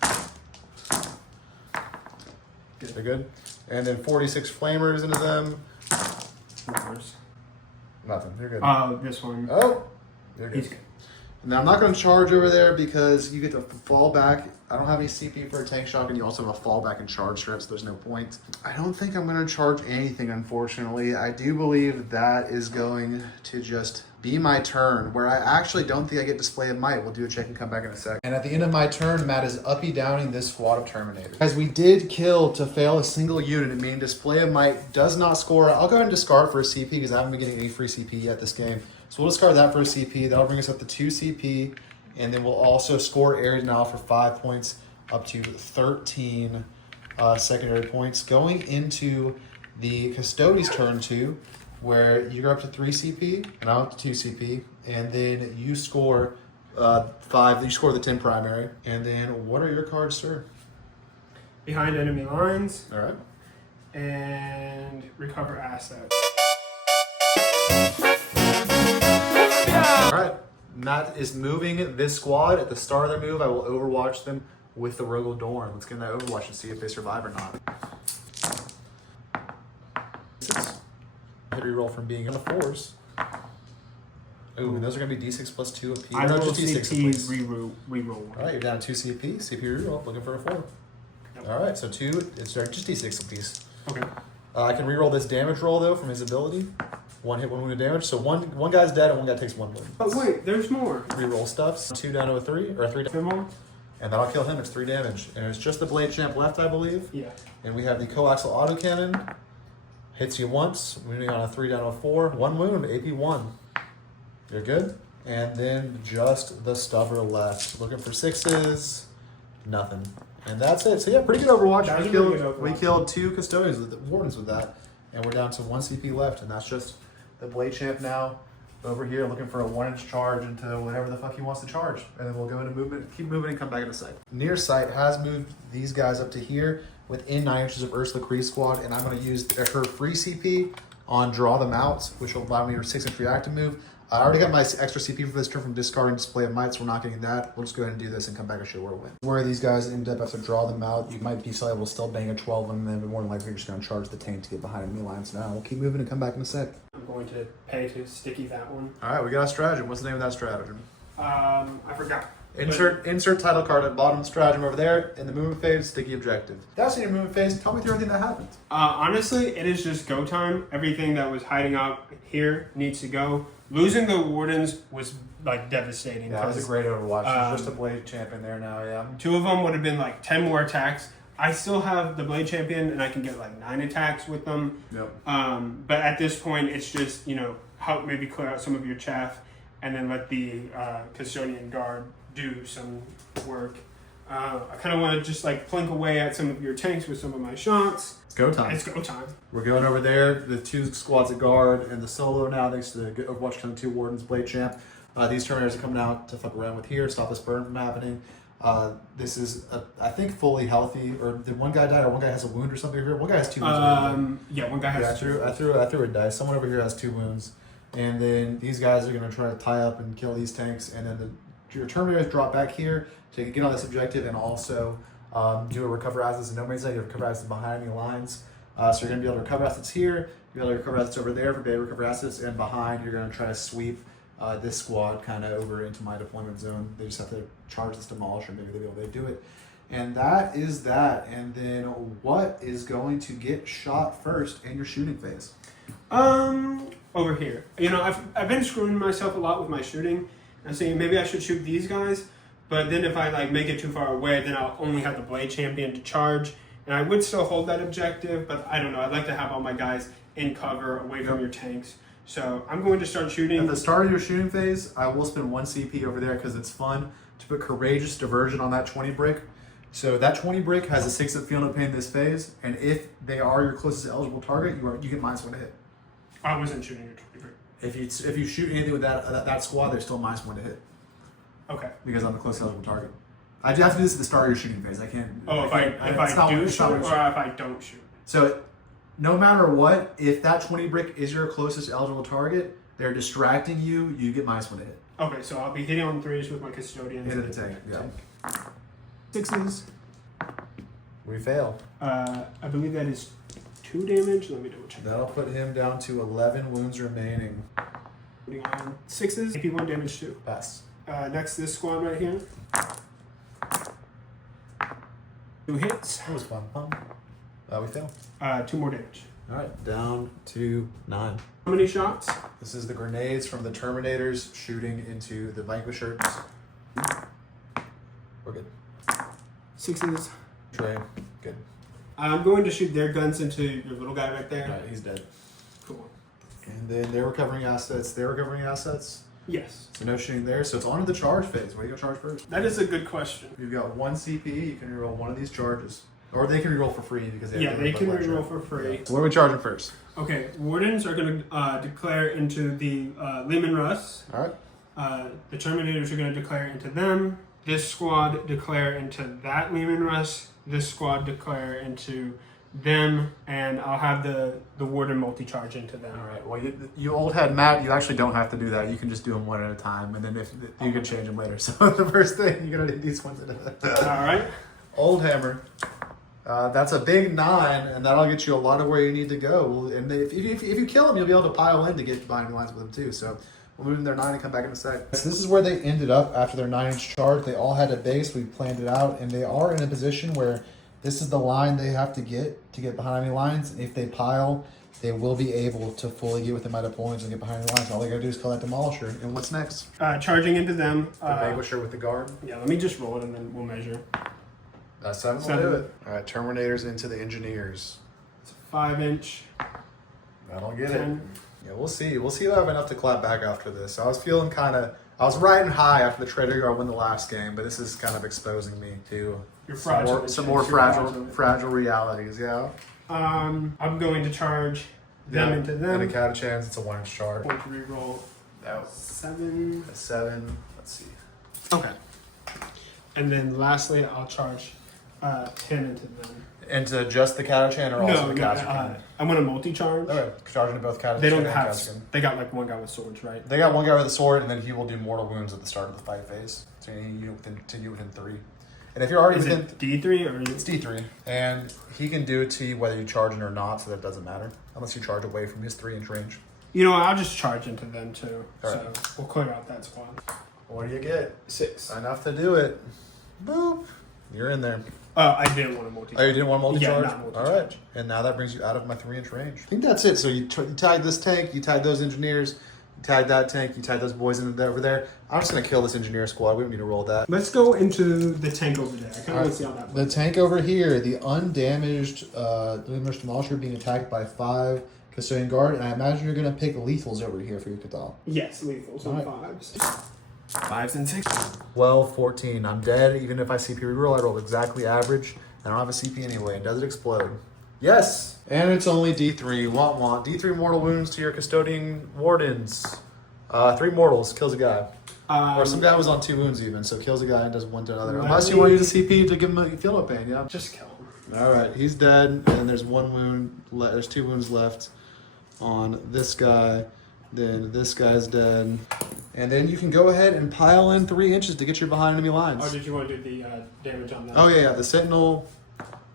They're good. And then 46 flamers into them. Numbers. Nothing. They're good. This one. Oh, they're good. He's good. Now I'm not going to charge over there because you get to fall back. I don't have any CP for a tank shock, and you also have a fallback and charge strip, so there's no point. I don't think I'm going to charge anything, unfortunately. I do believe that is going to just be my turn, where I actually don't think I get display of might. We'll do a check and come back in a sec. And at the end of my turn, Matt is uppy downing this squad of Terminators. As we did kill to fail a single unit, meaning display of might does not score. I'll go ahead and discard for a CP because I haven't been getting any free CP yet this game. So we'll discard that for a CP. That'll bring us up to 2 CP. And then we'll also score areas now for 5 points up to 13 secondary points. Going into the Custodes turn 2, where you're up to 3 CP, and I'm up to 2 CP. And then you score 5. You score the 10 primary. And then what are your cards, sir? Behind enemy lines. All right. And recover assets. All right. Matt is moving this squad. At the start of their move, I will overwatch them with the Rogal Dorn. Let's get in that overwatch and see if they survive or not. Hit reroll from being on the 4s. Ooh, and those are going to be D6 plus 2 apiece. I No, roll just D6 CP, apiece. reroll All one. right, you're down to 2 CP. CP reroll, looking for a 4. Yep. All right, so 2, it's just D6 apiece. Okay. I can reroll this damage roll, though, from his ability. 1 hit, 1 wound of damage. So one guy's dead and one guy takes 1 wound. But wait, there's more. Reroll stuffs. 2 down to a 3, or a 3 Is there more? and that'll kill him. It's 3 damage. And it's just the blade champ left, I believe. Yeah. And we have the coaxial autocannon. Hits you once, wounding on a 3 down to a 4. 1 wound, AP 1. You're good. And then just the stubber left. Looking for 6s. Nothing. And that's it. So yeah, pretty good Overwatch. That was We a really good we Overwatch. killed 2 Custodians with the Wardens with that. And we're down to 1 CP left. And that's just the blade champ now. Over here looking for a 1-inch charge into whatever the fuck he wants to charge. And then we'll go into movement, keep moving and come back into sight. Nearsight has moved these guys up to here within 9 inches of Ursula Creed squad, and I'm going to use her free CP on draw them out, which will allow me her 6-inch reactive move. I already got my extra CP for this turn from discarding display of might, so we're not getting that. We'll just go ahead and do this and come back and show where we win. Where these guys end up after draw them out, you might be still able to still bang a 12 on them, but more than likely you're just going to charge the tank to get behind enemy lines now. We'll keep moving and come back in a sec. I'm going to pay to sticky that one. All right, we got a stratagem. What's the name of that stratagem? I forgot. Insert title card at bottom stratagem over there in the movement phase, sticky objective. That's in your movement phase. Tell me through everything that happened. Honestly, it is just go time. Everything that was hiding out here needs to go. Losing the Wardens was like devastating. Yeah, that was a 'cause, great Overwatch. There's just a blade champion there now, yeah. 2 of them would have been like 10 more attacks. I still have the Blade Champion and I can get like 9 attacks with them. Yep. But at this point, it's just, help maybe clear out some of your chaff and then let the Custodian Guard do some work. I kind of want to just like plink away at some of your tanks with some of my shots. It's go time. It's go time. We're going over there. The 2 squads of guard and the solo now, thanks to the good Overwatch coming 2 Wardens, Blade Champ. These Terminators are coming out to fuck around with here, stop this burn from happening. This is, I think, fully healthy. Or did one guy die, or one guy has a wound or something here? One guy has 2 wounds. Yeah, one guy has two. I threw a dice. Someone over here has 2 wounds. And then these guys are going to try to tie up and kill these tanks. And then your Terminators drop back here to get on this objective and also do a recover assets and nobody's there. You recover assets behind the lines. So you're going to be able to recover assets here. You're going to recover assets over there for beta recover assets. And behind, you're going to try to sweep this squad kind of over into my deployment zone. They just have to charge this demolisher. Maybe they'll be able to do it. And that is that. And then what is going to get shot first in your shooting phase? Over here. I've been screwing myself a lot with my shooting. I'm saying maybe I should shoot these guys, but then if I like make it too far away, then I'll only have the Blade Champion to charge, and I would still hold that objective, but I don't know. I'd like to have all my guys in cover away from your tanks. So I'm going to start shooting. At the start of your shooting phase, I will spend 1 CP over there because it's fun to put Courageous Diversion on that 20 brick. So that 20 brick has a 6 of Feel No Pain this phase, and if they are your closest eligible target, you get -1 to hit. I wasn't shooting your 20 brick. If you shoot anything with that squad, they're still -1 to hit Okay. because I'm the closest eligible target. I have to do this at the start of your shooting phase. I can't. Oh, if I do shoot or if I don't shoot. So, no matter what, if that 20 brick is your closest eligible target, they're distracting you. You get -1 to hit. Okay, so I'll be hitting on 3s with my Custodians. Into the tank. Yeah. 6s. We fail. I believe that is 2 damage. Let me double check. That'll put him down to 11 wounds remaining. Putting on 6s. AP1 damage 2. Pass. Next, this squad right here. 2 hits. That was fun. We fail. 2 more damage. All right, down to 9. How many shots? This is the grenades from the Terminators shooting into the Vanquishers. We're good. 6s. Trey, good. I'm going to shoot their guns into your little guy right there. All right, he's dead. Cool. And then they're recovering assets. They're recovering assets. Yes. So no shooting there. So it's on to the charge phase. Where do you go charge first? That is a good question. You've got 1 CP. You can reroll one of these charges. Or they can reroll for free because they have They can reroll for free. Yeah. So what are we charging first? Okay, Wardens are going to declare into the Lehman Russ. All right. The Terminators are going to declare into them. This squad declare into that Lehman Russ. This squad declare into them, and I'll have the Warden multi-charge into them. All right. Well, you old head Matt, you actually don't have to do that. You can just do them one at a time, and then if you can change them later. So the first thing you're gonna do these ones. All right. Old hammer. That's a big 9, and that'll get you a lot of where you need to go. And if you kill them, you'll be able to pile in to get binding lines with them too. So We'll move them their 9 and come back in a sec. So this is where they ended up after their 9-inch charge. They all had a base. We planned it out, and they are in a position where this is the line they have to get behind enemy lines. If they pile, they will be able to fully get within my deployments and get behind the lines. All they gotta do is kill that demolisher. And what's next? Charging into them. The vanquisher with the guard. Yeah, let me just roll it and then we'll measure. That's 7 will do it. All right, Terminators into the engineers. It's a 5-inch. That'll get 10. it. Yeah, we'll see. We'll see if I have enough to clap back after this. I was feeling I was riding high after the Traitor Guard win the last game, but this is kind of exposing me to some more fragile realities. Yeah. I'm going to charge them into them. And a Catachans, it's a 1-inch charge. Going to reroll. No. 7. A 7. Let's see. Okay. And then lastly, I'll charge 10 into them. Into just the Catachan or also the No, Catachan? I want a multi-charge. Okay, charging to both Catachan They don't and have. Catachan. They got like one guy with swords, right? They got one guy with a sword, and then he will do mortal wounds at the start of the fight phase. So you continue within 3. And if you're already within it D3 or it's D3, and he can do it to you whether you charge it or not, so that doesn't matter unless you charge away from his 3-inch range. You know, I'll just charge into them too. All so right. we'll clear out that squad. What do you get? 6. Enough to do it. Boop. You're in there. I didn't want a multi. Oh, you didn't want multi-charge? Yeah, not multi-charge. All right. And now that brings you out of my 3-inch range. I think that's it. So you tagged this tank, you tagged those engineers, you tagged that tank, you tagged those boys over there. I'm just going to kill this engineer squad. We don't need to roll that. Let's go into the tank over there. I kind of want to see how that The works. tank over here, the undamaged Luminous Demolisher being attacked by 5 Custodian Guard, and I imagine you're going to pick lethals over here for your Cathal. Yes, lethals on All right. 5s. 5s and 6s. 12, 14. I'm dead. Even if I CP reroll, I rolled exactly average. I don't have a CP anyway. And does it explode? Yes. And it's only D3. Want. D3 mortal wounds to your Custodian Wardens. 3 mortals. Kills a guy. Or some guy was on 2 wounds even, so kills a guy and does 1 to another. Unless you want to use a CP to give him a feel no pain, yeah? Just kill him. All right, he's dead, and there's 1 wound. There's 2 wounds left on this guy. Then this guy's dead. And then you can go ahead and pile in 3 inches to get your behind enemy lines. Or did you want to do the damage on that? Oh, yeah. The Sentinel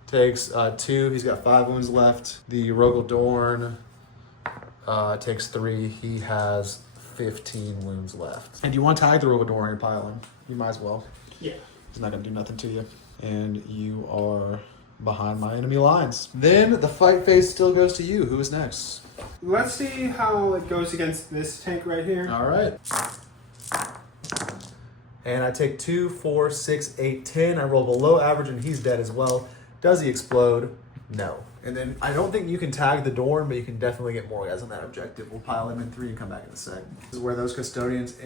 takes 2. He's got 5 wounds left. The Rogel Dorn takes 3. He has 15 wounds left. And you want to tag the Rogel Dorn and pile him. You might as well. Yeah. He's not going to do nothing to you. And you are behind my enemy lines. Then the fight phase still goes to you. Who is next? Let's see how it goes against this tank right here. All right. And I take 2, 4, 6, 8, 10. I roll below average, and he's dead as well. Does he explode? No. And then I don't think you can tag the Dorn, but you can definitely get more guys on that objective. We'll pile him in 3 and come back in a sec. This is where those custodians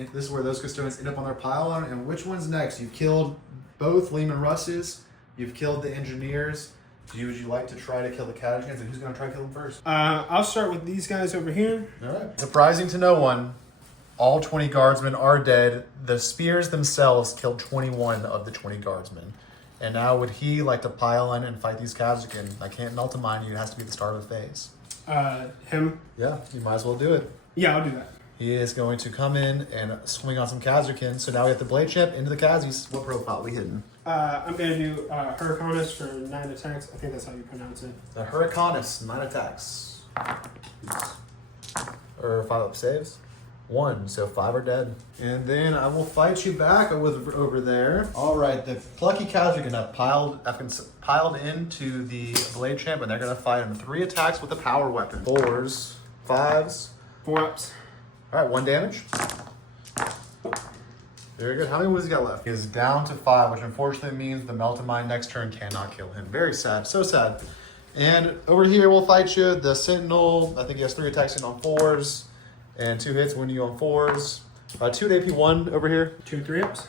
end up on their pylon. And which one's next? You've killed both Lehman Russes. You've killed the engineers. Would you like to try to kill the Catachans? And who's going to try to kill them first? I'll start with these guys over here. All right. Surprising to no one, all 20 guardsmen are dead. The spears themselves killed 21 of the 20 guardsmen. And now would he like to pile in and fight these Kazakhstan? I can't ultimine you. It has to be at the start of the phase. Him? Yeah, you might as well do it. Yeah, I'll do that. He is going to come in and swing on some Kazakhstan. So now we have the Blade Champ into the Kazis. What profile we hitting? I'm going to do Hurricanus for 9 attacks. I think that's how you pronounce it. The Hurricanus, 9 attacks. Or 5 up saves. 1, so 5 are dead. And then I will fight you back over there. All right, the plucky Kazakhstan have piled into the Blade Champ, and they're going to fight him 3 attacks with a power weapon. 4s, 5s. 4 ups. All right, 1 damage. Very good. How many wounds he got left? He is down to 5, which unfortunately means the Melt of Mind next turn cannot kill him. Very sad. So sad. And over here, we'll fight you. The Sentinel, I think he has 3 attacks in on 4s. And 2 hits when you on 4s. 2 to AP1 over here. 2 3 ups.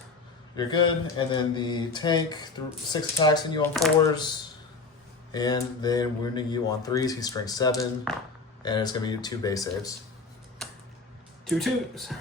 You're good. And then the tank, 6 attacks in you on 4s. And then wounding you on 3s. He's strength 7. And it's going to be 2 base saves. 2 2s.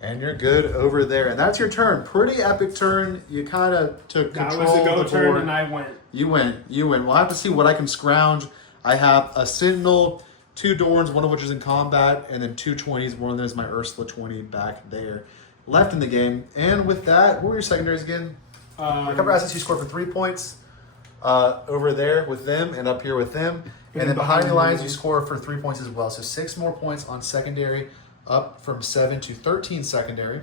And you're good over there. And that's your turn. Pretty epic turn. You kind of took That control was the go of the turn, board. and I went. You went. We'll have to see what I can scrounge. I have a Sentinel, 2 Dorns, one of which is in combat, and then 2 20s. One of them is my Ursula 20 back there. Left in the game. And with that, what were your secondaries again? Recover assets you scored for 3 points. Over there with them and up here with them. And then behind the lines, you score for 3 points as well. So 6 more points on secondary. up from 7 to 13 secondary.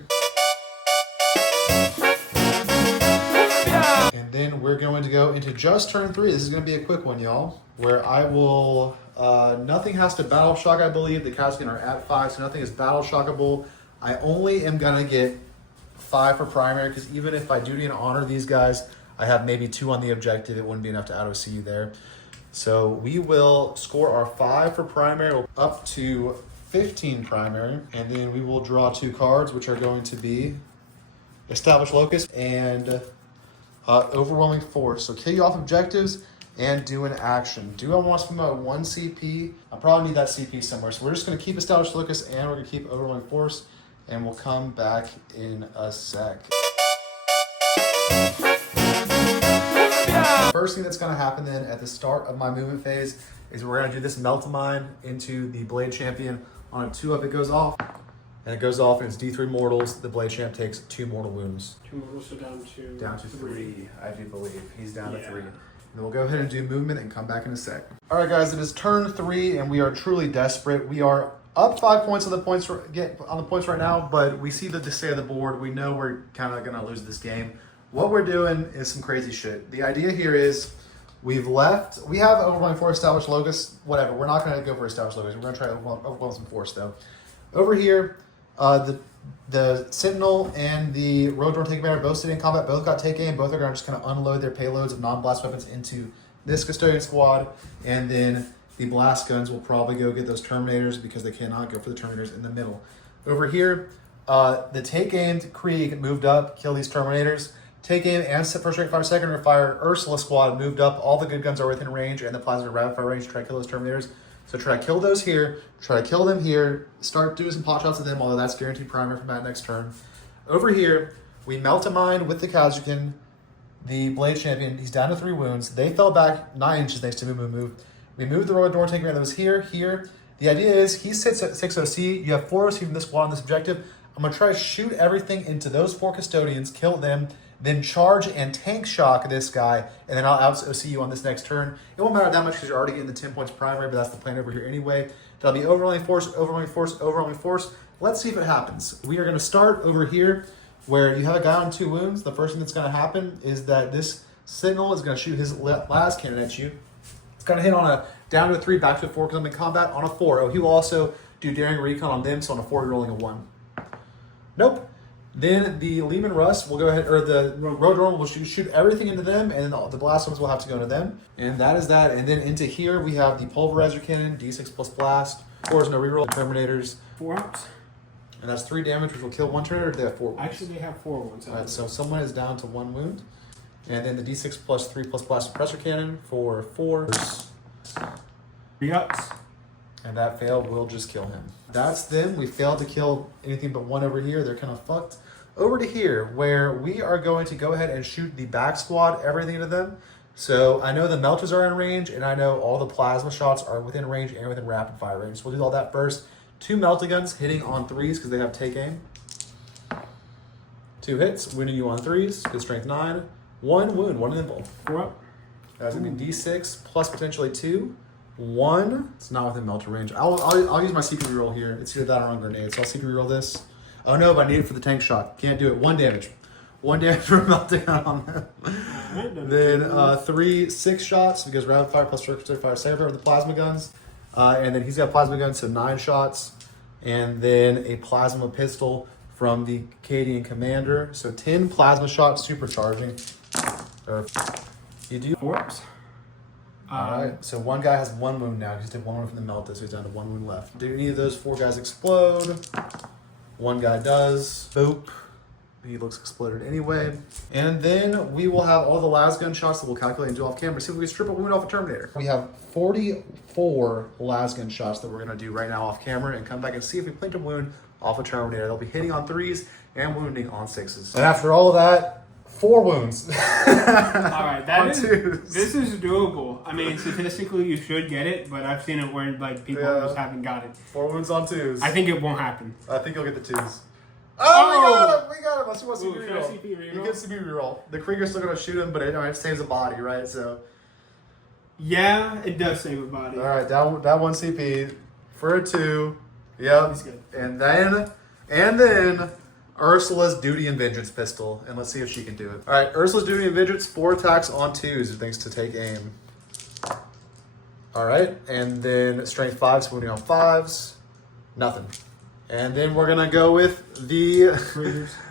And then we're going to go into just turn 3. This is going to be a quick one, y'all, where I will, nothing has to battle shock, I believe. The Catachan are at 5, so nothing is battle shockable. I only am going to get 5 for primary, because even if by duty and honor these guys, I have maybe 2 on the objective, it wouldn't be enough to out-OC you there. So we will score our 5 for primary up to 15 primary, and then we will draw 2 cards, which are going to be Established Locust and Overwhelming Force. So kill you off objectives and do an action. Do I want to spend my 1 CP? I probably need that CP somewhere. So we're just going to keep Established Locust and we're going to keep Overwhelming Force, and we'll come back in a sec. First thing that's going to happen then at the start of my movement phase is we're going to do this Melt Mine into the Blade Champion. On a 2-up, it goes off. And it goes off and it's D3 mortals. The Blade Champ takes 2 mortal wounds. 2 mortals, so down to 3, I do believe. He's down to 3. And then we'll go ahead and do movement and come back in a sec. All right, guys, it is turn 3 and we are truly desperate. We are up 5 points on the points right now, but we see the state of the board. We know we're kind of going to lose this game. What we're doing is some crazy shit. The idea here is we have Overwhelming Force, Established Locust, whatever. We're not going to go for Established Locust. We're going to try to overwhelm some force, though. Over here, the Sentinel and the Roadrunner Take Commander both sitting in combat, both got take aim. Both are going to just kind of unload their payloads of non-blast weapons into this Custodian squad. And then the blast guns will probably go get those Terminators because they cannot go for the Terminators in the middle. Over here, the take aimed Krieg moved up, kill these Terminators. Take aim and first rank fire, second rank fire, Ursula squad moved up. All the good guns are within range, and the plasma rapid fire range to try to kill those Terminators. So try to kill those here, try to kill them here, start doing some pot shots at them, although that's guaranteed primary from that next turn. Over here, we Melt a Mine with the Catachan, the Blade Champion. He's down to 3 wounds. They fell back 9 inches thanks to move. We moved the Royal Door Taker that was here. The idea is he sits at 6 OC. You have 4 OC from this squad on this objective. I'm going to try to shoot everything into those 4 Custodians, kill them, then charge and tank shock this guy, and then I'll out-OC you on this next turn. It won't matter that much because you're already getting the 10 points primary, but that's the plan over here anyway. That'll be Overwhelming Force, Overwhelming Force, Overwhelming Force. Let's see if it happens. We are going to start over here where you have a guy on 2 wounds. The first thing that's going to happen is that this Sentinel is going to shoot his last cannon at you. It's going to hit on a down to a 3, back to a 4 because I'm in combat. On a 4, oh, he will also do Daring Recon on them, so on a 4, you're rolling a 1. Nope. Then the Lehman Russ will go ahead, or the Roadrunner will shoot everything into them, and the blast ones will have to go into them. And that is that. And then into here, we have the Pulverizer Cannon, D6 plus blast. 4 is no reroll. Terminators. 4 ups. And that's 3 damage, which will kill 1 Terminator, or do they have 4 wounds? Actually, they have 4 wounds. All right, so someone is down to 1 wound. And then the D6 plus 3 plus blast Suppressor Cannon for 4. 3 ups. And that failed will just kill him. That's them. We failed to kill anything but 1 over here. They're kind of fucked. Over to here, where we are going to go ahead and shoot the back squad, everything to them. So I know the Melters are in range, and I know all the plasma shots are within range and within rapid fire range. So we'll do all that first. 2 Melta Guns hitting on 3s because they have take aim. 2 hits, wounding you on 3s, good strength 9. 1 wound, 1 nimble. 4 up. That's going to be D6 plus potentially 2. 1. It's not within Melter range. I'll use my CP reroll here. It's either that or on grenade. So I'll CP reroll this. Oh no, but I need it for the tank shot. Can't do it. 1 damage. 1 damage for melting on them. Then 3 6 shots because rapid fire plus circuit fire saver with the plasma guns. And then he's got plasma guns, so 9 shots. And then a plasma pistol from the Cadian commander. So 10 plasma shots supercharging. You do 4 ups. Alright, so 1 guy has 1 wound now. He's did 1 wound from the Melta, so he's down to 1 wound left. Do any of those 4 guys explode? 1 guy does. Boop. He looks exploded anyway. And then we will have all the las gun shots that we'll calculate and do off camera. See if we can strip a wound off a Terminator. We have 44 las gun shots that we're going to do right now off camera and come back and see if we plant a wound off a Terminator. They'll be hitting on 3s and wounding on 6s. And after all of that, 4 wounds. Alright, this is doable. I mean, statistically you should get it, but I've seen it where like people just haven't got it. 4 wounds on 2s. I think it won't happen. I think you'll get the 2s. Oh, we got him. Let's see what CP reroll. CP You get CP reroll. The Krieger's still going to shoot him, but it saves a body, right? So. Yeah, it does save a body. Alright, that 1 CP for a 2. Yep. He's good. And then Ursula's Duty and Vengeance pistol. And let's see if she can do it. All right, Ursula's Duty and Vengeance, 4 attacks on 2s, things to take aim. All right, and then Strength 5, swooning on 5s. Nothing. And then we're gonna go with the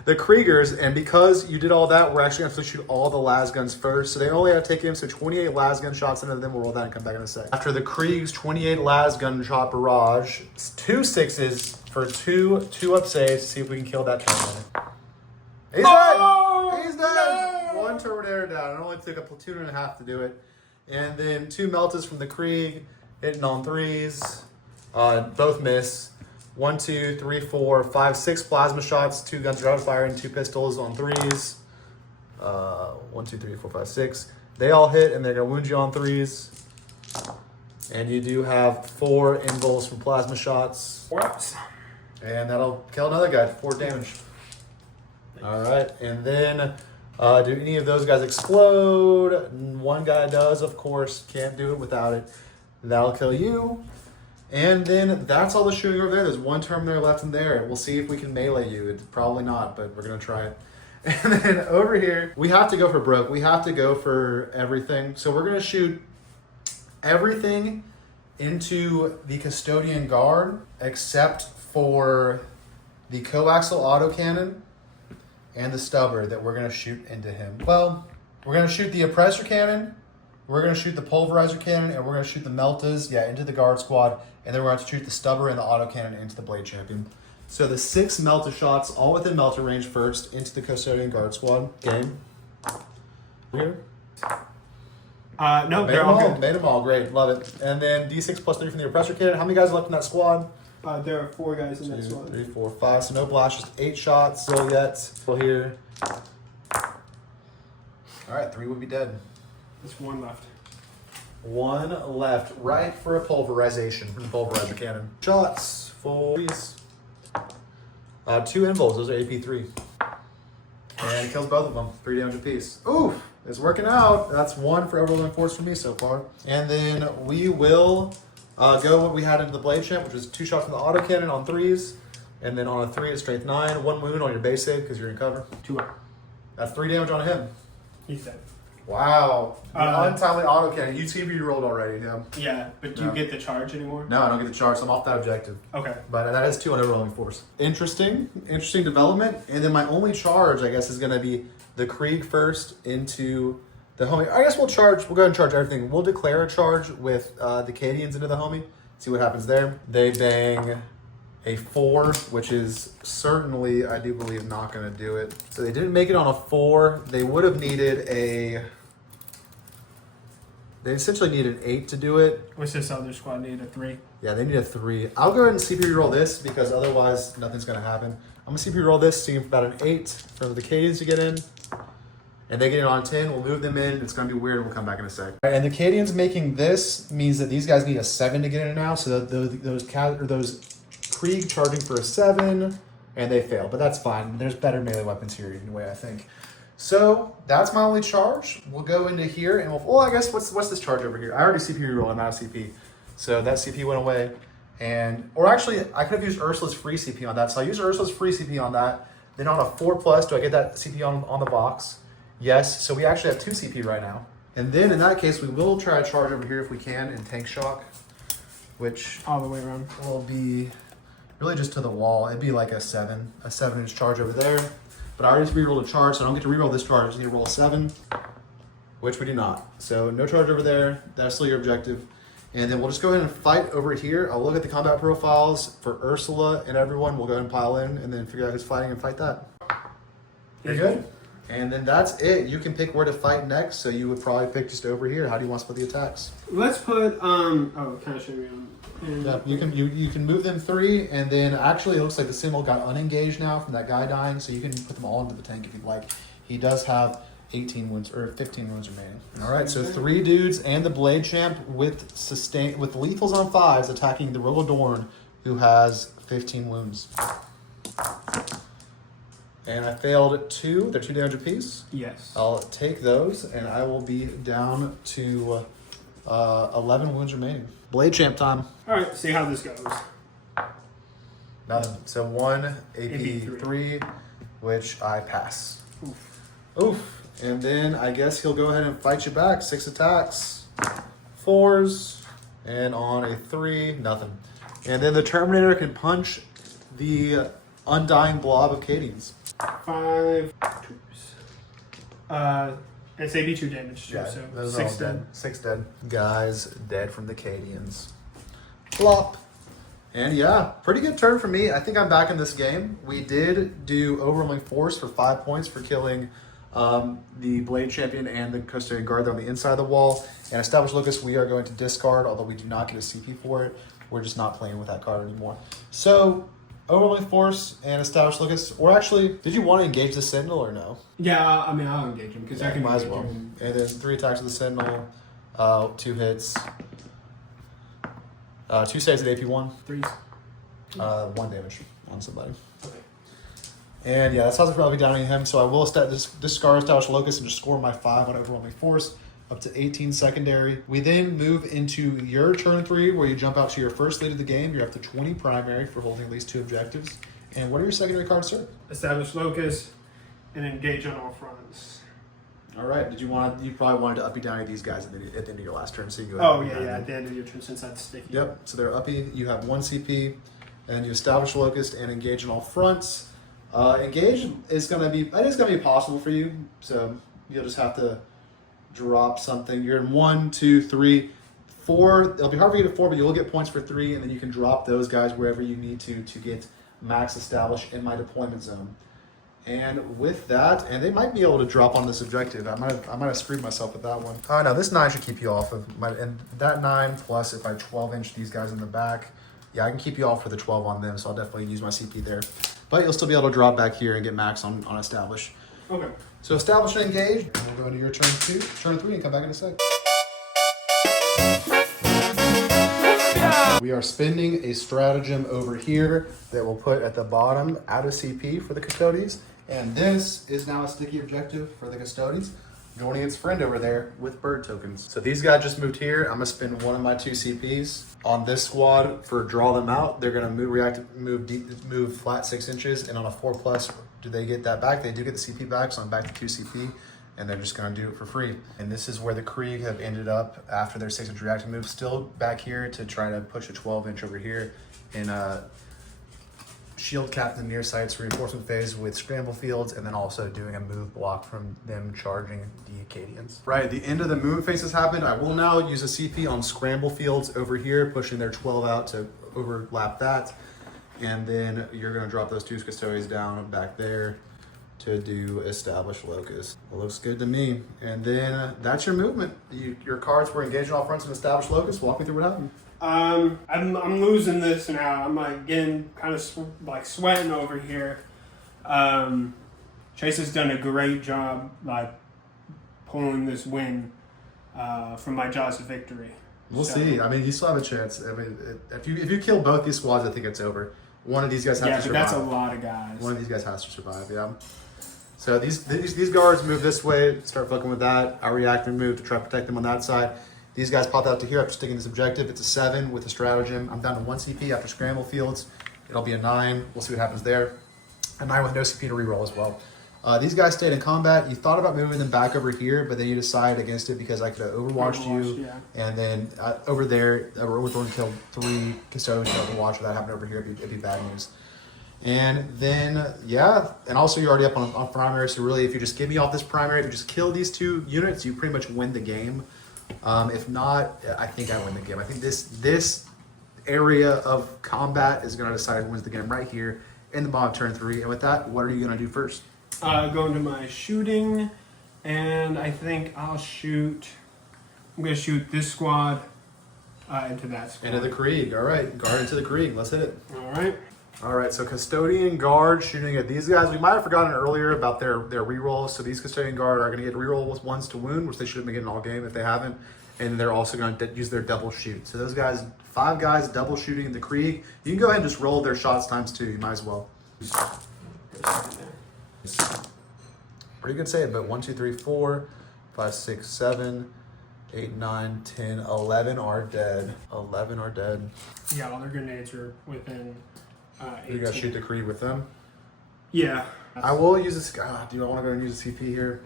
Kriegers, and because you did all that, we're actually gonna have to shoot all the las guns first. So they only have to take aim, so 28 las gun shots into them. We'll roll that and come back in a sec. After the Kriegs, 28 las gun shot barrage, 2 6s for 2 up saves to see if we can kill that Terminator. He's dead! He's dead! No! 1 Terminator down. It only took a platoon and a half to do it. And then 2 Meltas from the Krieg, hitting on 3s. Both miss. 1, 2, 3, 4, 5, 6 plasma shots, 2 guns are firing, 2 pistols on 3s. 1, 2, 3, 4, 5, 6. They all hit, and they're gonna wound you on 3s. And you do have 4 invuls from plasma shots. 4 ups. And that'll kill another guy, 4 damage. All right, and then do any of those guys explode? 1 guy does, of course. Can't do it without it. That'll kill you. And then that's all the shooting over there. There's 1 Terminator left in there. We'll see if we can melee you. It's probably not, but we're going to try it. And then over here, we have to go for broke. We have to go for everything. So we're going to shoot everything into the Custodian Guard except for the coaxial autocannon and the stubber that we're going to shoot into him. Well, we're going to shoot the oppressor cannon. We're going to shoot the pulverizer cannon, and we're going to shoot the meltas, into the guard squad, and then we're going to shoot the stubber and the autocannon into the blade champion. So the 6 melta shots, all within melta range first, into the custodian guard squad. Game. Here. No, they're all good. Made them all, great, love it. And then D6 plus 3 from the oppressor cannon. How many guys are left in that squad? There are 4 guys in that 2, squad. 3, 4, 5. So no blast, just 8 shots. Still yet. Still here. All right, 3 would be dead. There's 1 left. 1 left, right for a pulverization from the pulverizer cannon. Shots, 4. 2 invuls, those are AP3. And it kills both of them, 3 damage apiece. Oof, it's working out. That's 1 for overwhelming force for me so far. And then we will go what we had into the blade champ, which is 2 shots from the autocannon on 3s. And then on a 3, it's strength 9, 1 wound on your base save because you're in cover. 2 up. That's 3 damage on him. He's dead. Wow. Untimely autocannon. You CP rolled already, yeah. Yeah, but do you get the charge anymore? No, I don't get the charge, so I'm off that objective. Okay. But that is 2 on overwhelming force. Interesting development. And then my only charge, I guess, is going to be the Krieg first into the homie. I guess we'll go ahead and charge everything. We'll declare a charge with the Cadians into the homie. See what happens there. They bang a 4, which is certainly, I do believe, not going to do it. So they didn't make it on a 4. They would have needed They essentially need an 8 to do it. What's this other squad need? A 3? Yeah, they need a 3. I'll go ahead and CP roll this because otherwise nothing's going to happen. I'm going to CP roll this, see about an 8 for the Cadians to get in. And they get in on 10. We'll move them in. It's going to be weird. We'll come back in a sec. All right, and the Cadians making this means that these guys need a 7 to get in now. So those Krieg charging for a 7, and they fail. But that's fine. There's better melee weapons here anyway, I think. So that's my only charge. We'll go into here and I guess what's this charge over here? I already CP rolled. I'm out of CP. So that CP went away. Or actually, I could have used Ursula's free CP on that. So I used Ursula's free CP on that. Then on a 4+, do I get that CP on the box? Yes. So we actually have 2 CP right now. And then in that case, we will try to charge over here if we can in tank shock, which all the way around will be really just to the wall. It'd be like a 7-inch charge over there. But I already re-rolled a charge, so I don't get to re-roll this charge. I just need to roll a 7, which we do not. So no charge over there. That's still your objective. And then we'll just go ahead and fight over here. I'll look at the combat profiles for Ursula and everyone. We'll go ahead and pile in and then figure out who's fighting and fight that. You're good? And then that's it. You can pick where to fight next. So you would probably pick just over here. How do you want to split the attacks? Let's put, kind of show me on. Yeah, you can move them 3, and then actually it looks like the symbol got unengaged now from that guy dying, so you can put them all into the tank if you'd like. He does have 18 wounds or 15 wounds remaining. All right, so 3 dudes and the blade champ with lethals on 5s attacking the Rogodorn, who has 15 wounds. And I failed 2. They're 2 damage apiece. Yes. I'll take those, and I will be down to 11 wounds remaining. Blade champ time. All right, see how this goes. Nothing. So 1 AP3, which I pass. Oof. And then I guess he'll go ahead and fight you back. 6 attacks, 4s, and on a 3, nothing. And then the Terminator can punch the undying blob of Cadians. 5 twos. It's AB2 damage too, Yeah, so those are 6 all dead. 6 dead. Guys dead from the Cadians. Flop. And yeah, pretty good turn for me. I think I'm back in this game. We did do overwhelming force for 5 points for killing the Blade Champion and the Custodes Guard on the inside of the wall. And Established Locust we are going to discard, although we do not get a CP for it. We're just not playing with that card anymore. So, overwhelming force and Established Locust. Or actually, did you want to engage the Sentinel or no? Yeah, I mean, I'll engage him because I can might as engage well. him. And then 3 attacks with the Sentinel, 2 hits, 2 saves at AP1, 3s. 1 damage on somebody. Okay. And yeah, that's how it's probably downing him. So I will discard Established Locust and just score my 5 on overwhelming force up to 18 secondary. We then move into your turn 3 where you jump out to your first lead of the game. You're up to 20 primary for holding at least 2 objectives. And what are your secondary cards, sir? Establish Locust and engage on all fronts. All right. You probably wanted to uppy downy these guys at the end of your last turn, so you go. Oh yeah, at the end of your turn since that's sticky. Yep. So they're uppy. You have 1 CP, and you establish Locust and engage on all fronts. Engage is gonna be possible for you. So you'll just have to drop something. You're in 1, 2, 3, 4. It'll be hard for you to 4, but you will get points for 3, and then you can drop those guys wherever you need to get max established in my deployment zone. And with that, and they might be able to drop on this objective. I might have screwed myself with that one. Oh no, this 9 should keep you off of and that 9 plus if I 12-inch these guys in the back, yeah, I can keep you off for the 12 on them, so I'll definitely use my CP there. But you'll still be able to drop back here and get max on establish. Okay. So establish and engage. And we'll go into your turn 3, and come back in a sec. We are spending a stratagem over here that we'll put at the bottom out of CP for the Custodes. And this is now a sticky objective for the Custodes, joining its friend over there with bird tokens. So these guys just moved here. I'm gonna spend 1 of my 2 CPs on this squad for draw them out. They're gonna move flat 6 inches, and on a 4+, do they get that back? They do get the CP back, so I'm back to 2 CP, and they're just gonna do it for free. And this is where the Krieg have ended up after their 6-inch reactive move. Still back here to try to push a 12-inch over here in Sheild Captain Nearsight's reinforcement phase with scramble fields, and then also doing a move block from them charging the Acadians. Right, at the end of the movement phase has happened. I will now use a CP on scramble fields over here, pushing their 12 out to overlap that. And then you're gonna drop those 2 Custodes down back there to do establish Locust. It looks good to me. And then that's your movement. Your cards were engaged all fronts and establish Locust. Walk me through what happened. I'm losing this now. I'm like getting kind of sweating over here. Chase has done a great job like pulling this win from my jaws of victory. We'll see. I mean, you still have a chance. I mean, if you kill both these squads, I think it's over. One of these guys has to survive. Yeah, but that's a lot of guys. One of these guys has to survive. Yeah. So these guards move this way. Start fucking with that. I react and move to try to protect them on that side. These guys pop out to here after sticking this objective. It's a 7 with a stratagem. I'm down to 1 CP after scramble fields. It'll be a 9. We'll see what happens there. A 9 with no CP to reroll as well. These guys stayed in combat. You thought about moving them back over here, but then you decided against it because I could have overwatched you. Yeah. And then over there, Overthorn killed 3 Custodes to overwatch. If that happened over here, it'd be bad news. And then, yeah, and also you're already up on primary, so really if you just get me off this primary, if you just kill these 2 units, you pretty much win the game. If not, I think I win the game. I think this area of combat is going to decide who wins the game right here in the bottom of turn 3. And with that, what are you going to do first? Go into my shooting, and I think I'm going to shoot this squad into that squad. Into the Krieg. All right, guard into the Krieg. Let's hit it. All right. All right, so Custodian Guard shooting at these guys. We might have forgotten earlier about their rerolls. So these Custodian Guard are going to get reroll with 1s to wound, which they should have been getting all game if they haven't. And they're also going to use their double shoot. So those guys, 5 guys double shooting the Krieg. You can go ahead and just roll their shots ×2. You might as well. Pretty good save, but 1, 2, 3, 4, 5, 6, 7, 8, 9, 10, 11 are dead. 11 are dead. Yeah, all their grenades are within You gotta shoot the Creed with them. Yeah. I will use this. God, do I want to go and use a CP here?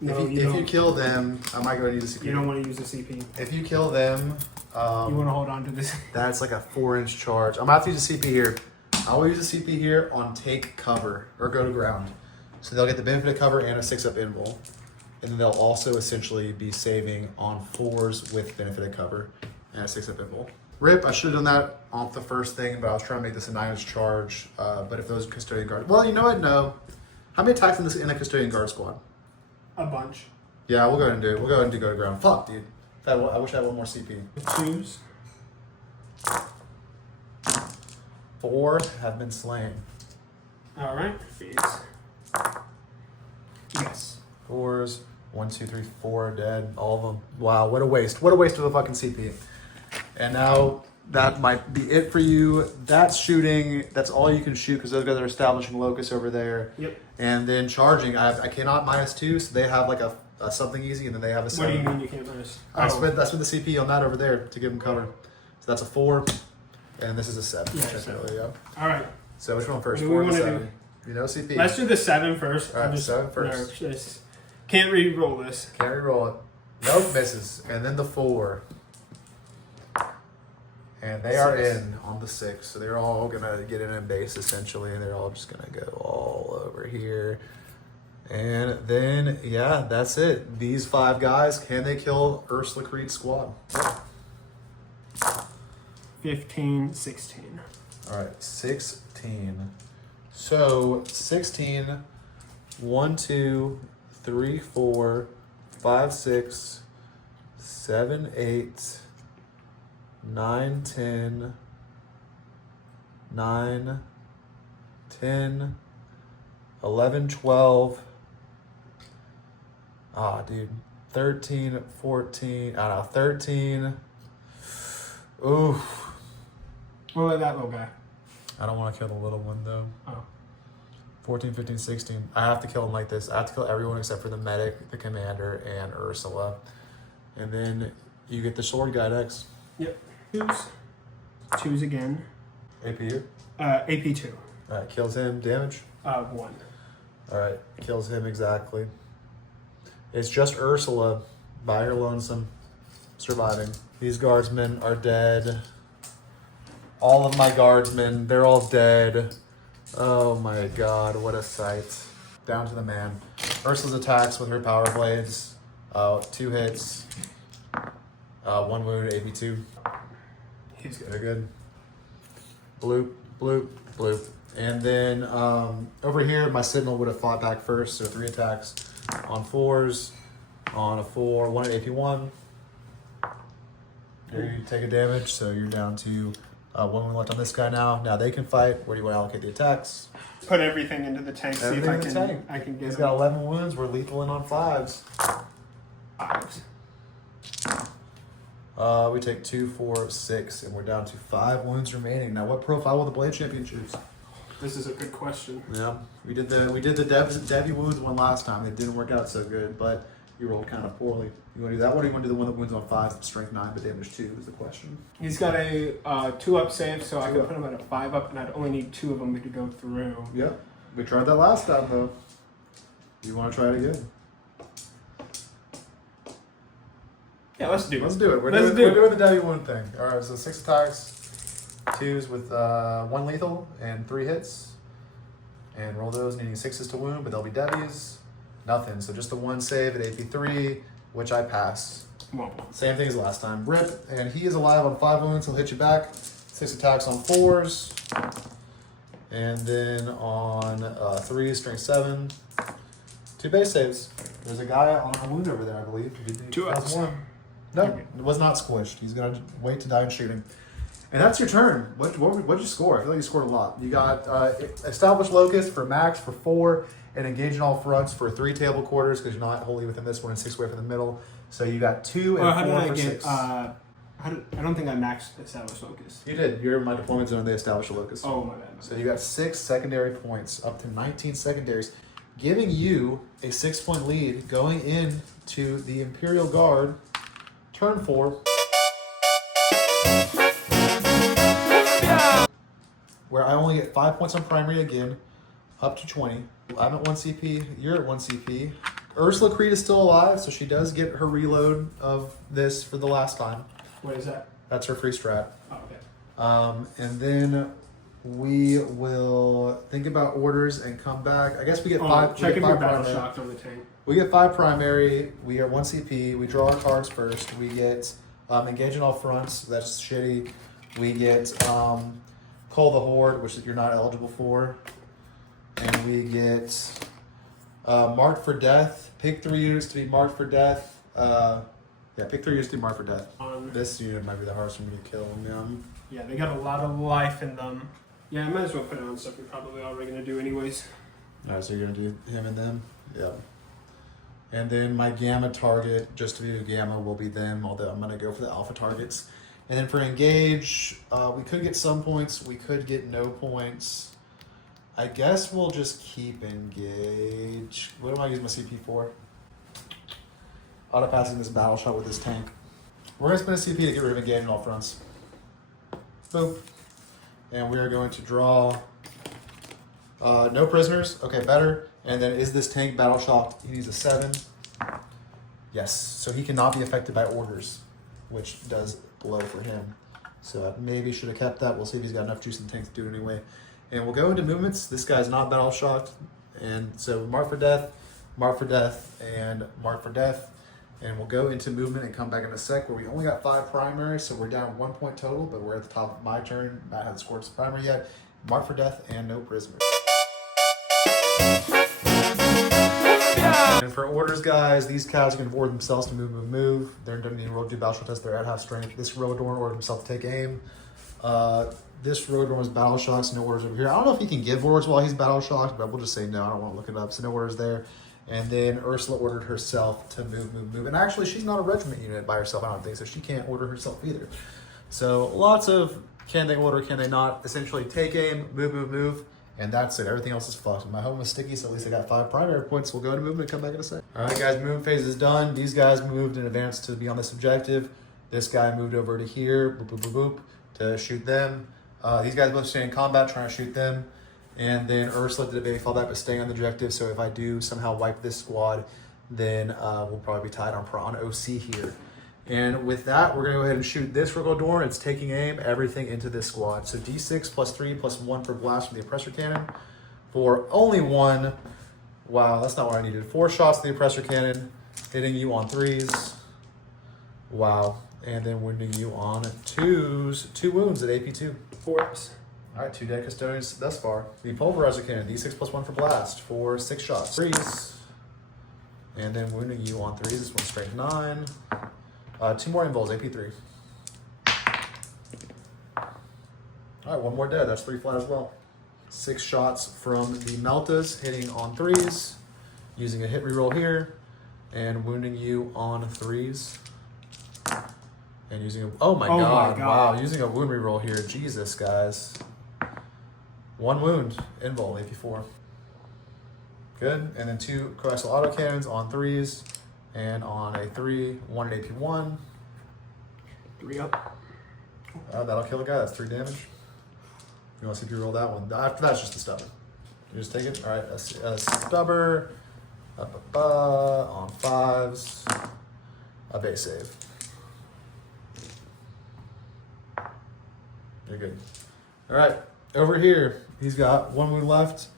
No, if you kill them, I might go and use a CP. You don't want to use a CP. If you kill them, you want to hold on to this. That's like a 4-inch charge. I'm about to use a CP here. I will use a CP here on take cover or go to ground. So they'll get the benefit of cover and a 6-up invul. And then they'll also essentially be saving on 4s with benefit of cover and a 6-up invul. Rip, I should have done that off the first thing, but I was trying to make this a 9-inch charge. But if those custodian guards, well, you know what? No. How many attacks in a custodian guard squad? A bunch. Yeah, we'll go ahead and do it. We'll go ahead and do go to ground. Fuck, dude. I wish I had one more CP. 2s. 4 have been slain. All right. Phase. Yes. 4s. 1, 2, 3, 4 dead. All of them. Wow, what a waste. What a waste of a fucking CP. And now that might be it for you. That's shooting. That's all you can shoot because those guys are establishing locus over there. Yep. And then charging. I cannot -2, so they have like a something easy, and then they have a 7. What do you mean you can't minus? I spent the CP on that over there to give them cover. So that's a 4, and this is a 7. Yeah, Technically, yeah. All right. So which one first? What do 4 we and wanna 7. You know CP. Let's do the 7 first. All right, 7 first. Can't re-roll this. Can't re-roll it. Nope, misses. And then the 4. And they are 6. in on the 6. So they're all going to get in base, essentially. And they're all just going to go all over here. And then, yeah, that's it. These 5 guys, can they kill Ursula Creed's squad? 15, 16. All right, 16. So 16, 1, 2, 3, 4, 5, 6, 7, 8, 9, 10, 9, 10, 11, 12. Ah, dude. 13, 14. I don't know, 13. Oof. What about that little guy? I don't want to kill the little one, though. Oh. 14, 15, 16. I have to kill them like this. I have to kill everyone except for the medic, the commander, and Ursula. And then you get the sword guy next. Yep. 2s. 2s again. APU? AP 2. Alright, kills him. Damage? 1. Alright, kills him exactly. It's just Ursula by her lonesome surviving. These guardsmen are dead. All of my guardsmen, they're all dead. Oh my god, what a sight. Down to the man. Ursula's attacks with her power blades. 2 hits. 1 wound, AB2. He's good. Very good. Bloop, bloop, bloop. And then over here, my Sentinel would have fought back first, so 3 attacks on 4s. On a 4, 1 at AP1. There you take a damage, so you're down to 1 wound left on this guy now. Now they can fight. Where do you want to allocate the attacks? Put everything into the tank. See if I can get He's him. got 11 wounds. We're lethal in on 5s. 5s. We take 2, 4, 6, and we're down to 5 wounds remaining. Now, what profile will the Blade Champion choose? This is a good question. Yeah, we did the Debbie wounds one last time. It didn't work out so good, but you rolled kind of poorly. You want to do that one, or you want to do the one that wounds on 5, strength 9, but damage 2 is the question. He's got a 2-up save, so I could 2-up. put him at a 5-up, and I'd only need 2 of them to go through. Yep, we tried that last time though. You want to try it again? Yeah, let's do it. Let's do it. We're Let's doing the Debbie wound thing. All right, so 6 attacks, 2s with 1 lethal and 3 hits, and roll those needing 6s to wound, but they'll be Debbies. Nothing. So just the 1 save at AP3, which I pass. Same thing as last time. Rip, and he is alive on 5 wounds. He'll hit you back. 6 attacks on 4s, and then on 3s, strength 7. 2 base saves. There's a guy on a wound over there, I believe. 2 ups. No, it was not squished. He's gonna wait to die and shoot him. And that's your turn. What'd you score? I feel like you scored a lot. You got established locust for max for 4, and engage in all fronts for 3 table quarters because you're not wholly within this one and 6 away from the middle. So you got 2 and 4 for 6. I don't think I maxed established locus. You did. You're in my deployment zone. They established a locust. Oh my bad. So you got 6 secondary points, up to 19 secondaries, giving you a 6-point lead going into the Imperial Guard. Turn 4. where I only get 5 points on primary again, up to 20. I'm at 1 CP, you're at 1 CP. Ursula Creed is still alive, so she does get her reload of this for the last time. What is that? That's her free strat. Oh, okay. And then we will think about orders and come back. I guess we get 5. Check if your your battle shocked on the tank. We get 5 primary. We are 1 CP. We draw our cards first. We get engage in all fronts. That's shitty. We get Call the Horde, which you're not eligible for. And we get marked for death. Pick 3 units to be marked for death. Yeah, pick 3 units to be marked for death. This unit might be the hardest for me to kill. Yeah, they got a lot of life in them. Yeah, I might as well put it on stuff you're probably already going to do anyways. Alright, so you're going to do him and them? Yeah. And then my gamma target, just to be a gamma, will be them, although I'm going to go for the alpha targets. And then for engage, we could get some points. We could get no points. I guess we'll just keep engage. What am I using my CP for? Auto passing this battle shot with this tank. We're going to spend a CP to get rid of engage on all fronts. Boop. And we are going to draw no prisoners. Okay, better. And then is this tank battle shocked? He needs a 7. Yes. So he cannot be affected by orders, which does blow for him. So I maybe should have kept that. We'll see if he's got enough juice in the tank to do it anyway. And we'll go into movements. This guy's not battle shocked. And so mark for death, and mark for death. And we'll go into movement and come back in a sec where we only got 5 primary, so we're down 1 point total, but we're at the top of my turn. Matt hasn't scored his primary yet. Mark for death and no prisoners. And for orders, guys, these cows can order themselves to move. They're don't need to roll do battle shot test. They're at half strength. This Roadorn ordered himself to take aim. This Roadorn was battle shots, no orders over here. I don't know if he can give orders while he's battle shocked, but we'll just say no. I don't want to look it up. So no orders there. And then Ursula ordered herself to move. And actually, she's not a regiment unit by herself, I don't think, so she can't order herself either. So lots of can they order, can they not. Essentially, take aim, move. And that's it. Everything else is fucked. My home was sticky, so at least I got 5 primary points. We'll go to movement and come back in a sec. All right, guys, movement phase is done. These guys moved in advance to be on this objective. This guy moved over to here, boop, to shoot them. These guys both stay in combat, trying to shoot them. And then Ursula did a baby fallback, but staying on the objective. So if I do somehow wipe this squad, then we'll probably be tied on OC here. And with that, we're going to go ahead and shoot this Rogodorn. It's taking aim, everything into this squad. So D6 plus 3 plus 1 for blast from the oppressor cannon for only 1. Wow, that's not what I needed. 4 shots from the oppressor cannon, hitting you on 3s. Wow. And then wounding you on 2s. 2 wounds at AP2. 4 ups. All right, 2 dead custodians thus far. The pulverizer cannon, D6 plus 1 for blast for 6 shots. 3s. And then wounding you on 3s. This one's strength 9. 2 more invols, AP3. All right, 1 more dead. That's 3 flat as well. 6 shots from the Meltas, hitting on 3s, using a hit reroll here, and wounding you on 3s. And using a, oh my god, wow, using a wound reroll here. Jesus, guys. 1 wound, invul, AP4. Good, and then 2 coaxial autocannons on 3s, and on a 3, 1 at AP1. 3 up. That'll kill a guy, that's 3 damage. You want to see if you roll that one. After that's just a stubber. You just take it. All right, a stubber. On 5s. A base save. You're good. All right, over here, he's got 1 wound left.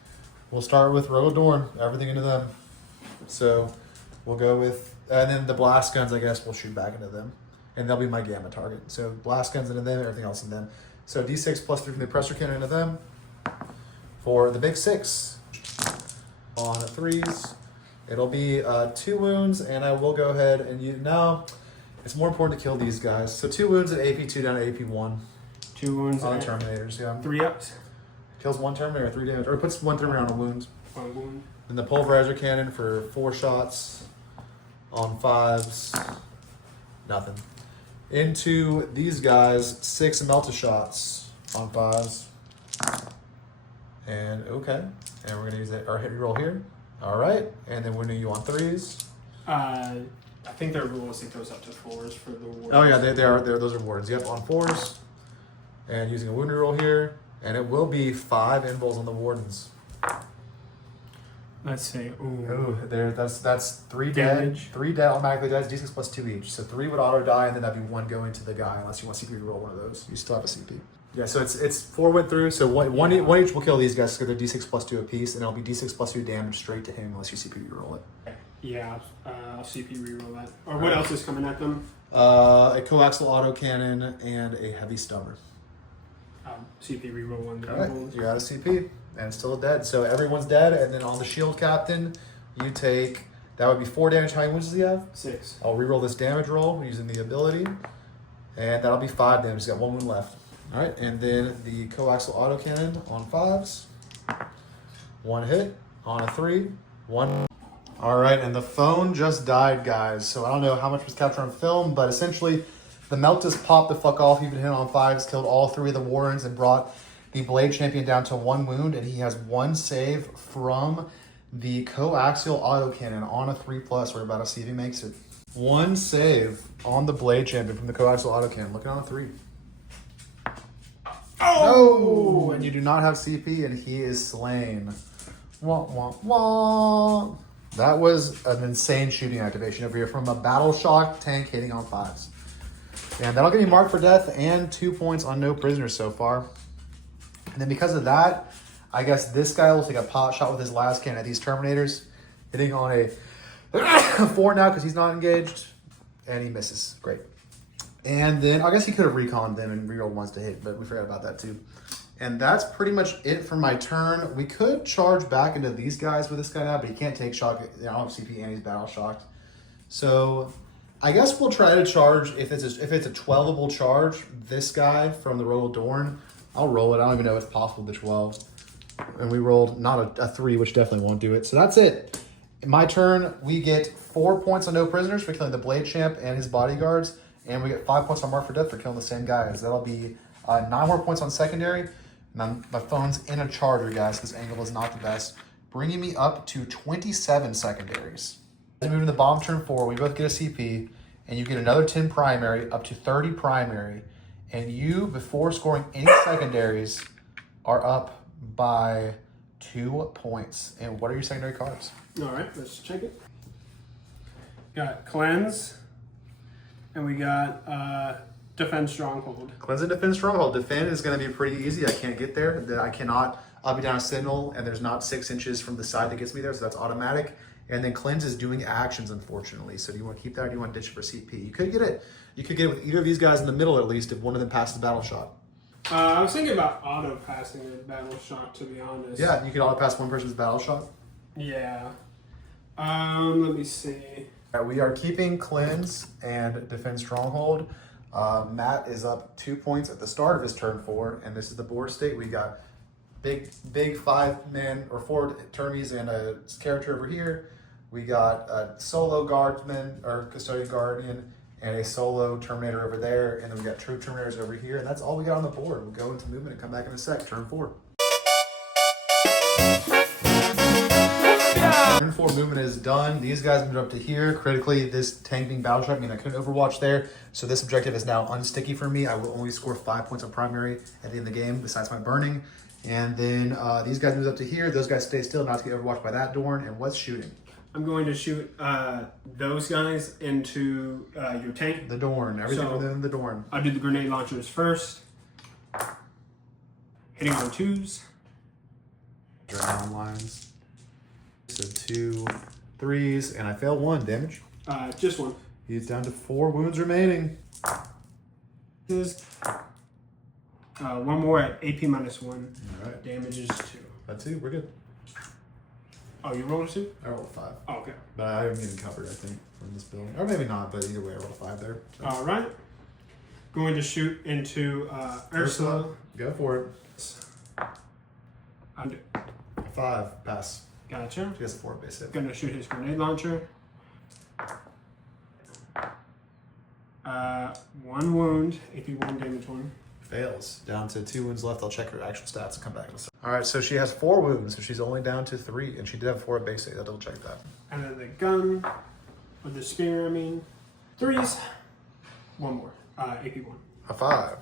We'll start with Rogodorn. Everything into them. So we'll go with, and then the blast guns, I guess, we'll shoot back into them. And they'll be my gamma target. So blast guns into them, everything else in them. So D6 plus 3 from the oppressor cannon into them for the big 6. On 3s, it'll be 2 wounds, and I will go ahead and now it's more important to kill these guys. So 2 wounds at AP2 down to AP1. 2 wounds on Terminators, yeah. 3 ups. Kills 1 Terminator, 3 damage, or puts 1 Terminator on a wound. 1 wound. And the pulverizer cannon for 4 shots on 5s, nothing. Into these guys, 6 Melta shots on 5s. And okay. And we're gonna use our hit reroll here. Alright. And then wounding you on 3s. I think they're realistic goes up to 4s for the wardens. Oh yeah, those are wardens. Yep, on 4s. And using a wound reroll here. And it will be 5 invuls on the wardens. Let's see. Ooh, that's 3 Damage. dead. 3 dead automatically dies. D6 plus 2 each. So 3 would auto die, and then that'd be 1 going to the guy, unless you want CP to roll one of those. You still have a CP. Yeah, so it's 4 went through. So one each will kill these guys because they're D6 plus 2 apiece, and it'll be D6 plus 2 damage straight to him unless you CP roll it. Yeah, I'll CP reroll that. Or what else is coming at them? A coaxial autocannon and a heavy stunner. CP reroll one. All right, you're out of CP and still dead. So everyone's dead, and then on the Sheild Captain, you take, that would be 4 damage. How many wounds does he have? 6. I'll reroll this damage roll using the ability, and that'll be 5 damage. He's got 1 wound left. All right, and then the coaxial autocannon on 5s. 1 hit on a 3. 1. All right, and the phone just died, guys. So I don't know how much was captured on film, but essentially the melt just popped the fuck off. You've been hit on 5s, killed all 3 of the Warrens, and brought the Blade Champion down to 1 wound, and he has 1 save from the coaxial autocannon on a 3+. We're about to see if he makes it. 1 save on the Blade Champion from the coaxial autocannon. Looking on a 3. Oh! No! And you do not have CP, and he is slain. Wah, wah, wah. That was an insane shooting activation over here from a Battle Shock tank hitting on 5s. And that'll get you marked for death and 2 points on no prisoners so far. And then because of that, I guess this guy will take a pot shot with his last cannon at these Terminators, hitting on a 4 now because he's not engaged, and he misses. Great. And then I guess he could have reconned them and rerolled ones to hit, but we forgot about that too. And that's pretty much it for my turn. We could charge back into these guys with this guy now, but he can't take shock. I don't have CP and he's battle shocked. So I guess we'll try to charge, if it's a 12-able charge, this guy from the Royal Dorn. I'll roll it. I don't even know if it's possible to 12. And we rolled not a 3, which definitely won't do it. So that's it. In my turn, we get 4 points on no prisoners for killing the Blade Champ and his bodyguards. And we get 5 points on mark for death for killing the same guys. That'll be 9 more points on secondary. And my phone's in a charger, guys. This angle is not the best. Bringing me up to 27 secondaries. As we move to the bomb turn 4, we both get a CP. And you get another 10 primary, up to 30 primary. And you, before scoring any secondaries, are up by 2 points. And what are your secondary cards? All right, let's check it. Got Cleanse. And we got Defend Stronghold. Cleanse and Defend Stronghold. Defend is going to be pretty easy. I can't get there. I cannot up and down a Sentinel, and there's not 6 inches from the side that gets me there, so that's automatic. And then Cleanse is doing actions, unfortunately. So do you want to keep that, or do you want to ditch it for CP? You could get it. You could get it with either of these guys in the middle, at least, if one of them passes the battle shot. I was thinking about auto passing the battle shot, to be honest. Yeah, you could auto pass one person's battle shot. Yeah. Let me see. We are keeping Cleanse and Defend Stronghold. Matt is up 2 points at the start of his turn 4, and this is the board state. We got big 5-man or 4 termies and a character over here. We got a solo guardsman or custodian guardian and a solo terminator over there, and then we got troop terminators over here, and that's all we got on the board. We'll go into movement and come back in a sec. Turn 4. Turn 4 movement is done. These guys moved up to here. Critically, this tank being battle shock, I mean, I couldn't overwatch there. So this objective is now unsticky for me. I will only score 5 points on primary at the end of the game, besides my burning. And then these guys moved up to here. Those guys stay still, not to get overwatched by that Dorn. And what's shooting? I'm going to shoot those guys into your tank. The Dorn. Everything within the Dorn. I'll do the grenade launchers first. Hitting on 2s. Dragon lines. So 2 3s, and I failed 1 damage. Just 1. He's down to 4 wounds remaining. One more at AP -1. All right. Damage is 2. That's 2. We're good. Oh, you rolled a 2? I rolled a 5. Oh, okay. But I am getting covered, I think, from this building. Or maybe not, but either way, I rolled a 5 there. So. All right. Going to shoot into Ursula. Go for it. Under. 5. Pass. Gotcha. She has a 4 base hit. Going to shoot his grenade launcher. 1 wound. AP 1, damage 1. Fails. Down to 2 wounds left. I'll check her actual stats and come back in a second. All right, so she has 4 wounds, so she's only down to 3, and she did have 4 at base hit. I'll double check that. And then the gun, with the spear, 3s. 1 more. AP 1. A 5.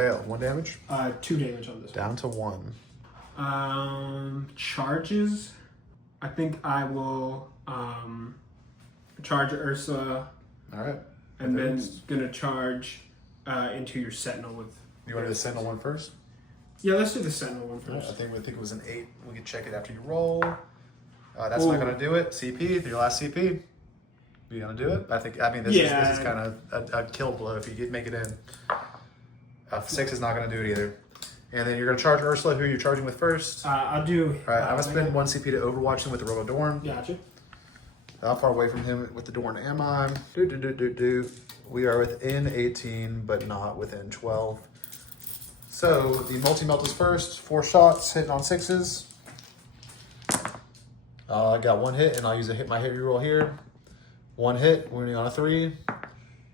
Failed. 1 damage. 2 damage on this. Down to 1. Charges. I think I will charge Ursula. All right. And then gonna charge into your Sentinel with. You want to do the Sentinel one first? Yeah, let's do the Sentinel one first. I think it was an 8. We can check it after you roll. That's not gonna do it. CP, your last CP. You gonna do it? I mean, this is kind of a kill blow if you make it in. 6 is not gonna do it either. And then you're gonna charge Ursula. Who are you charging with first? I'll do. All right, I'm gonna spend 1 CP to overwatch him with the Robo-Dorn. Gotcha. How far away from him with the Dorn am I? We are within 18, but not within 12. So the multi-melt is first. 4 shots, hitting on 6s. I got 1 hit, and I'll use my hit reroll here. 1 hit, wounding on a 3,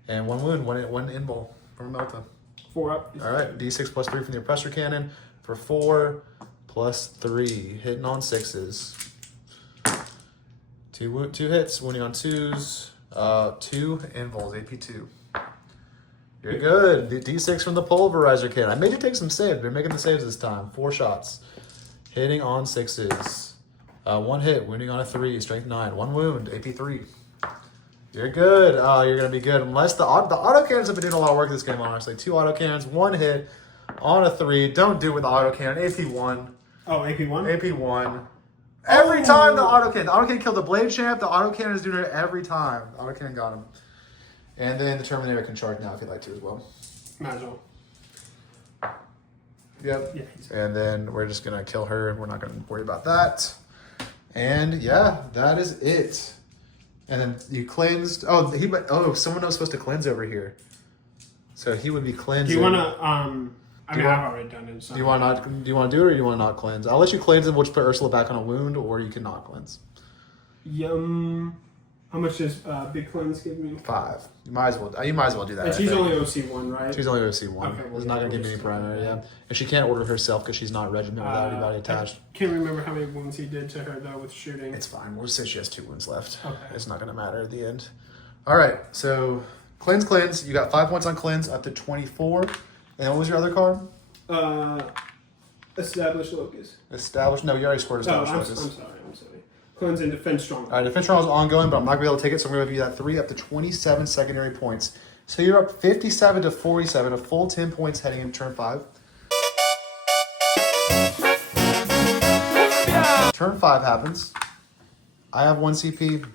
and 1 wound, 1 invul from Melta. 4 up. All right, D6 plus 3 from the oppressor cannon for 4 plus 3, hitting on 6s. 2 hits, wounding on 2s. 2 invuls, AP2. You're good. The D6 from the pulverizer cannon. I made you take some saves. They're making the saves this time. 4 shots, hitting on 6s. 1 hit, wounding on a 3, strength 9. 1 wound, AP3. You're good. You're gonna be good unless the autocannons have been doing a lot of work this game. Honestly, 2 autocannons, 1 hit on a 3. Don't do it with the autocannon. AP1. Oh, AP1. AP1. Every time the autocannon killed the blade champ. The autocannon is doing it every time. The autocannon got him. And then the Terminator can charge now if you'd like to as well. Might as well. Yep. Yeah, and then we're just gonna kill her. We're not gonna worry about that. And yeah, that is it. And then you cleansed. Someone was supposed to cleanse over here. So he would be cleansing. Do you wanna I've already done it. So do you want to do it, or do you want to not cleanse? I'll let you cleanse, and we'll just put Ursula back on a wound, or you can not cleanse. How much does big cleanse give me? 5. You might as well do that. And she's only OC1, right? She's only OC1. Okay, It's not going to give me any primary, yeah. And she can't order herself because she's not regiment without anybody attached. I can't remember how many wounds he did to her, though, with shooting. It's fine. We'll just say she has 2 wounds left. Okay. It's not going to matter at the end. All right, so cleanse. You got 5 points on cleanse up to 24. And what was your other card? Established Locus. Established? No, you already scored Established Locus. I'm sorry. Cleanse and Defense Strong. All right, Defense Strong is ongoing, but I'm not going to be able to take it, so I'm going to give you that 3 up to 27 secondary points. So you're up 57 to 47, a full 10 points heading into turn 5. Turn 5 happens. I have 1 CP.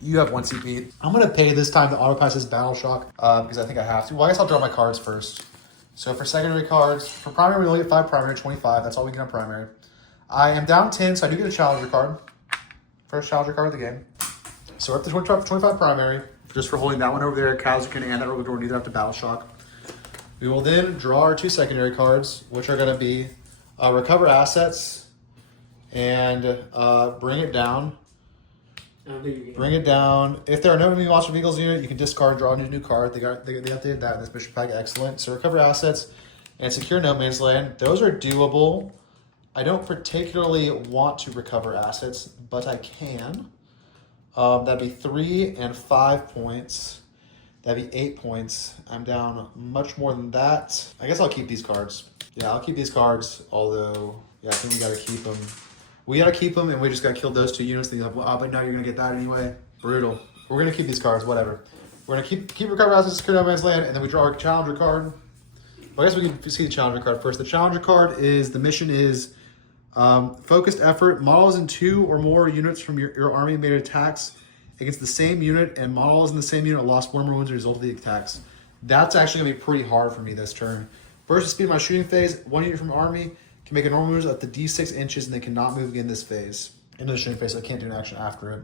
You have 1 CP. I'm going to pay this time to auto pass this Battle Shock because I think I have to. Well, I guess I'll draw my cards first. So for secondary cards, for primary, we only get 5 primary, 25. That's all we get on primary. I am down 10, so I do get a Challenger card. First Challenger card of the game. So we're up to 25 primary, just for holding that one over there, Catachan and that Robo-Dorn, neither have to Battle Shock. We will then draw our 2 secondary cards, which are going to be Recover Assets and Bring It Down. Bring It Down. If there are no enemy monster vehicles in it, you can discard and draw a new card. They updated that in this mission pack. Excellent. So Recover Assets and Secure No Man's Land. Those are doable. I don't particularly want to recover assets, but I can. That'd be 3 and 5 points. That'd be 8 points. I'm down much more than that. I guess I'll keep these cards. Yeah, I'll keep these cards, although, yeah, I think we got to keep them. We got to keep them, and we just got to kill those 2 units. Then you're like, well, but now you're going to get that anyway. Brutal. We're going to keep these cards, whatever. We're going to keep recover assets, Secure No Man's Land, and then we draw a Challenger card. Well, I guess we can see the Challenger card first. The Challenger card is, the mission is focused effort. Models in 2 or more units from your army made attacks against the same unit, and models in the same unit lost 1 or more wounds as a result of the attacks. That's actually going to be pretty hard for me this turn. First, speed of my shooting phase. 1 unit from army can make a normal move up to D6 inches, and they cannot move again this phase. Into the shooting phase, so I can't do an action after it.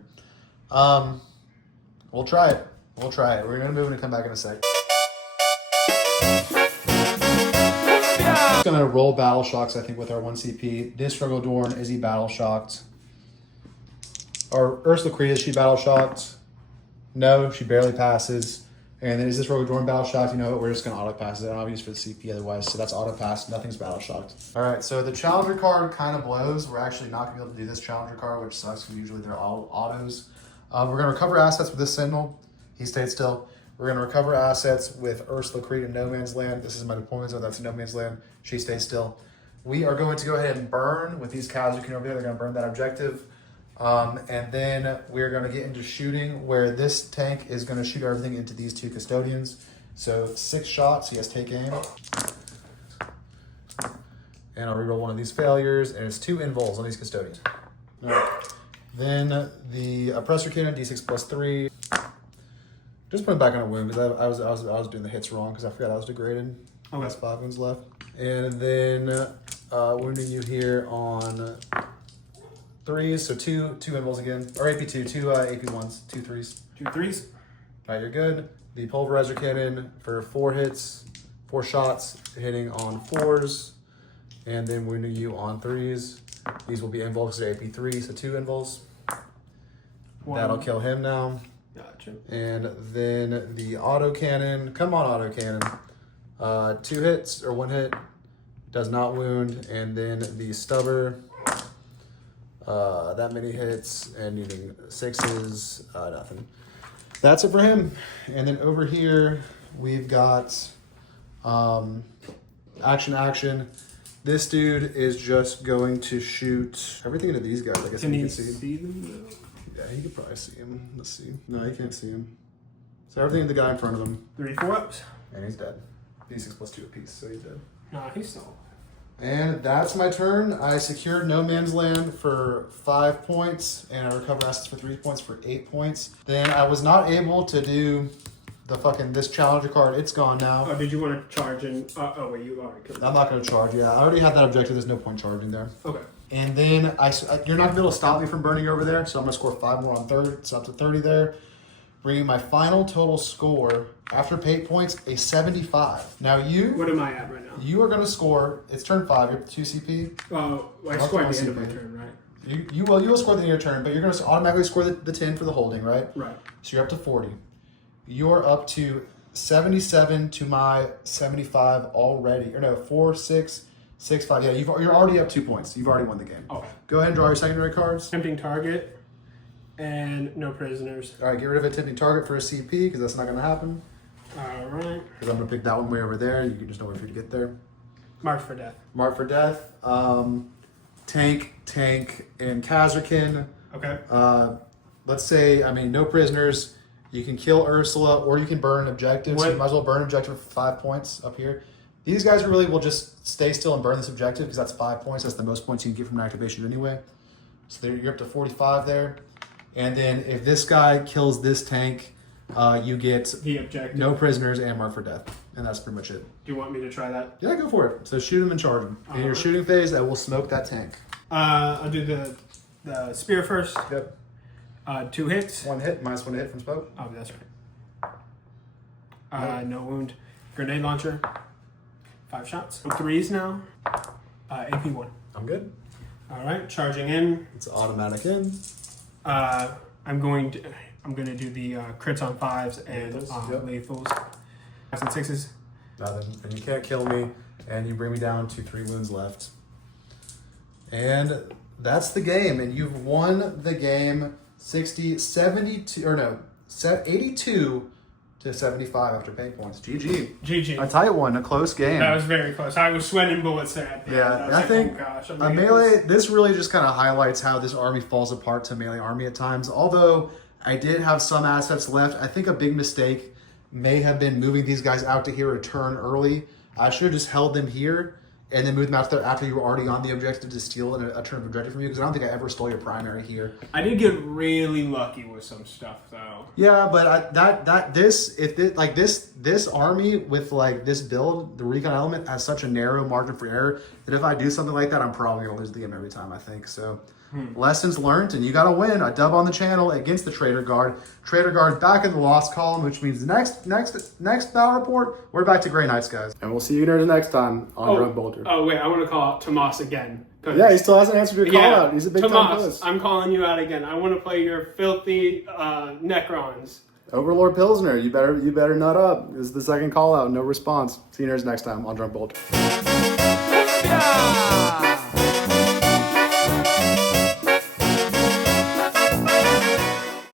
We'll try it. We're going to move and come back in a sec. Going to roll Battle Shocks, I think, with our 1 CP. This Robo-Dorn, is he Battle Shocked? Or Ursula Creed, is she Battle Shocked? No, she barely passes. And then is this Robo-Dorn Battle Shocked? You know what? We're just going to auto pass it. I don't have use for the CP otherwise, so that's auto pass. Nothing's Battle Shocked. All right, so the Challenger card kind of blows. We're actually not going to be able to do this Challenger card, which sucks because usually they're all autos. We're going to recover assets with this Sentinel. He stayed still. We're going to recover assets with Ursula Creed in No Man's Land. This is my deployment zone. That's No Man's Land. She stays still. We are going to go ahead and burn with these Kazakhs over there. They're going to burn that objective. And then we're going to get into shooting, where this tank is going to shoot everything into these 2 custodians. So 6 shots. Yes, take aim. And I'll reroll one of these failures, and it's 2 invols on these custodians. All right. Then the oppressor cannon, D6 plus 3. Just put him back on a wound because I was doing the hits wrong because I forgot I was degraded. Okay. That's 5 wounds left. And then wounding you here on 3s, so 2 invols again, or AP2, 2 AP1s, 2 3s. 2 3s. All right, you're good. The pulverizer cannon for 4 hits, 4 shots, hitting on 4s, and then wounding you on 3s. These will be invols because they're AP3, so 2 invols. That'll kill him now. Gotcha. And then the autocannon, come on autocannon. 2 hits, or 1 hit, does not wound. And then the stubber, that many hits, and needing 6s, nothing. That's it for him. And then over here, we've got action. This dude is just going to shoot everything into these guys. I guess Can you he can see them? Yeah, he could probably see him. Let's see. No, he can't see him. So everything the guy in front of him. 3 4-ups. And he's dead. D6 plus 2 apiece, so he's dead. Nah, he's still. And that's my turn. I secured No Man's Land for 5 points, and I recover assets for 3 points for 8 points. Then I was not able to do this challenger card. It's gone now. Oh, did you want to charge in? Oh, wait, you already killed. I'm not going to charge. Yeah, I already had that objective. There's no point charging there. Okay. And then you're not going to be able to stop me from burning over there, so I'm going to score 5 more on 3rd. So up to 30 there. Bringing my final total score after 8 points, a 75. Now What am I at right now? you are going to score. It's turn 5. You're up to 2 CP. Oh, I Not scored at the end of CP. my turn, right? You will score the end of your turn, but you're going to automatically score the 10 for the holding, right? Right. So you're up to 40. You're up to 77 to my 75 already. Or no, 4, 6, 6, 5. Yeah, you're already up 2 points. You've already won the game. Okay. Go ahead and draw your secondary cards. Tempting target and no prisoners. All right, get rid of a tempting target for a CP because that's not going to happen. All right. Because I'm going to pick that one way over there. You can just know where to get there. Mark for death. Mark for death. Tank, and Kazakhstan. Okay. Let's say, no prisoners. You can kill Ursula, or you can burn an objective. So you might as well burn an objective for 5 points up here. These guys really will just stay still and burn this objective because that's 5 points. That's the most points you can get from an activation anyway. So you're up to 45 there. And then if this guy kills this tank, you get The objective. no prisoners and mark for death. And that's pretty much it. Do you want me to try that? Yeah, go for it. So shoot him and charge him. In your shooting phase, I will smoke that tank. I'll do the spear first. Yep. 2 hits. 1 hit, minus 1 hit from smoke. Oh, that's right. No wound. Grenade launcher. 5 shots. 3s now. AP1. I'm good. All right, charging in. It's automatic in. I'm going to do the crits on 5s and Yep. lethals. 5s and 6s. Then you can't kill me, and you bring me down to 3 wounds left. And that's the game, and you've won the game 82 to 75 after pay points. GG. GG. A tight one, a close game. That was very close. I was sweating bullets there at the end. I think oh gosh, a melee, this really just kind of highlights how this army falls apart to melee army at times. Although I did have some assets left, I think a big mistake may have been moving these guys out to here a turn early. I should have just held them here and then moved them out there after you were already on the objective to steal a turn of objective from you, because I don't think I ever stole your primary here. I did get really lucky with some stuff though. Yeah, but this army with like this build, the recon element has such a narrow margin for error that if I do something like that, I'm probably gonna lose the game every time, I think. So lessons learned, and you gotta win. A dub on the channel against the Traitor Guard. Traitor Guard back in the lost column, which means next battle report, we're back to Grey Knights, guys. And we'll see you guys next time on Drug Bolter. Oh wait, I want to call out Tomas again. Yeah, he still hasn't answered your call out. He's a big time Tomas, puss. I'm calling you out again. I want to play your filthy Necrons. Overlord Pilsner, you better nut up. This is the second call out, no response. See you guys next time on Drunk Bolter. Yeah!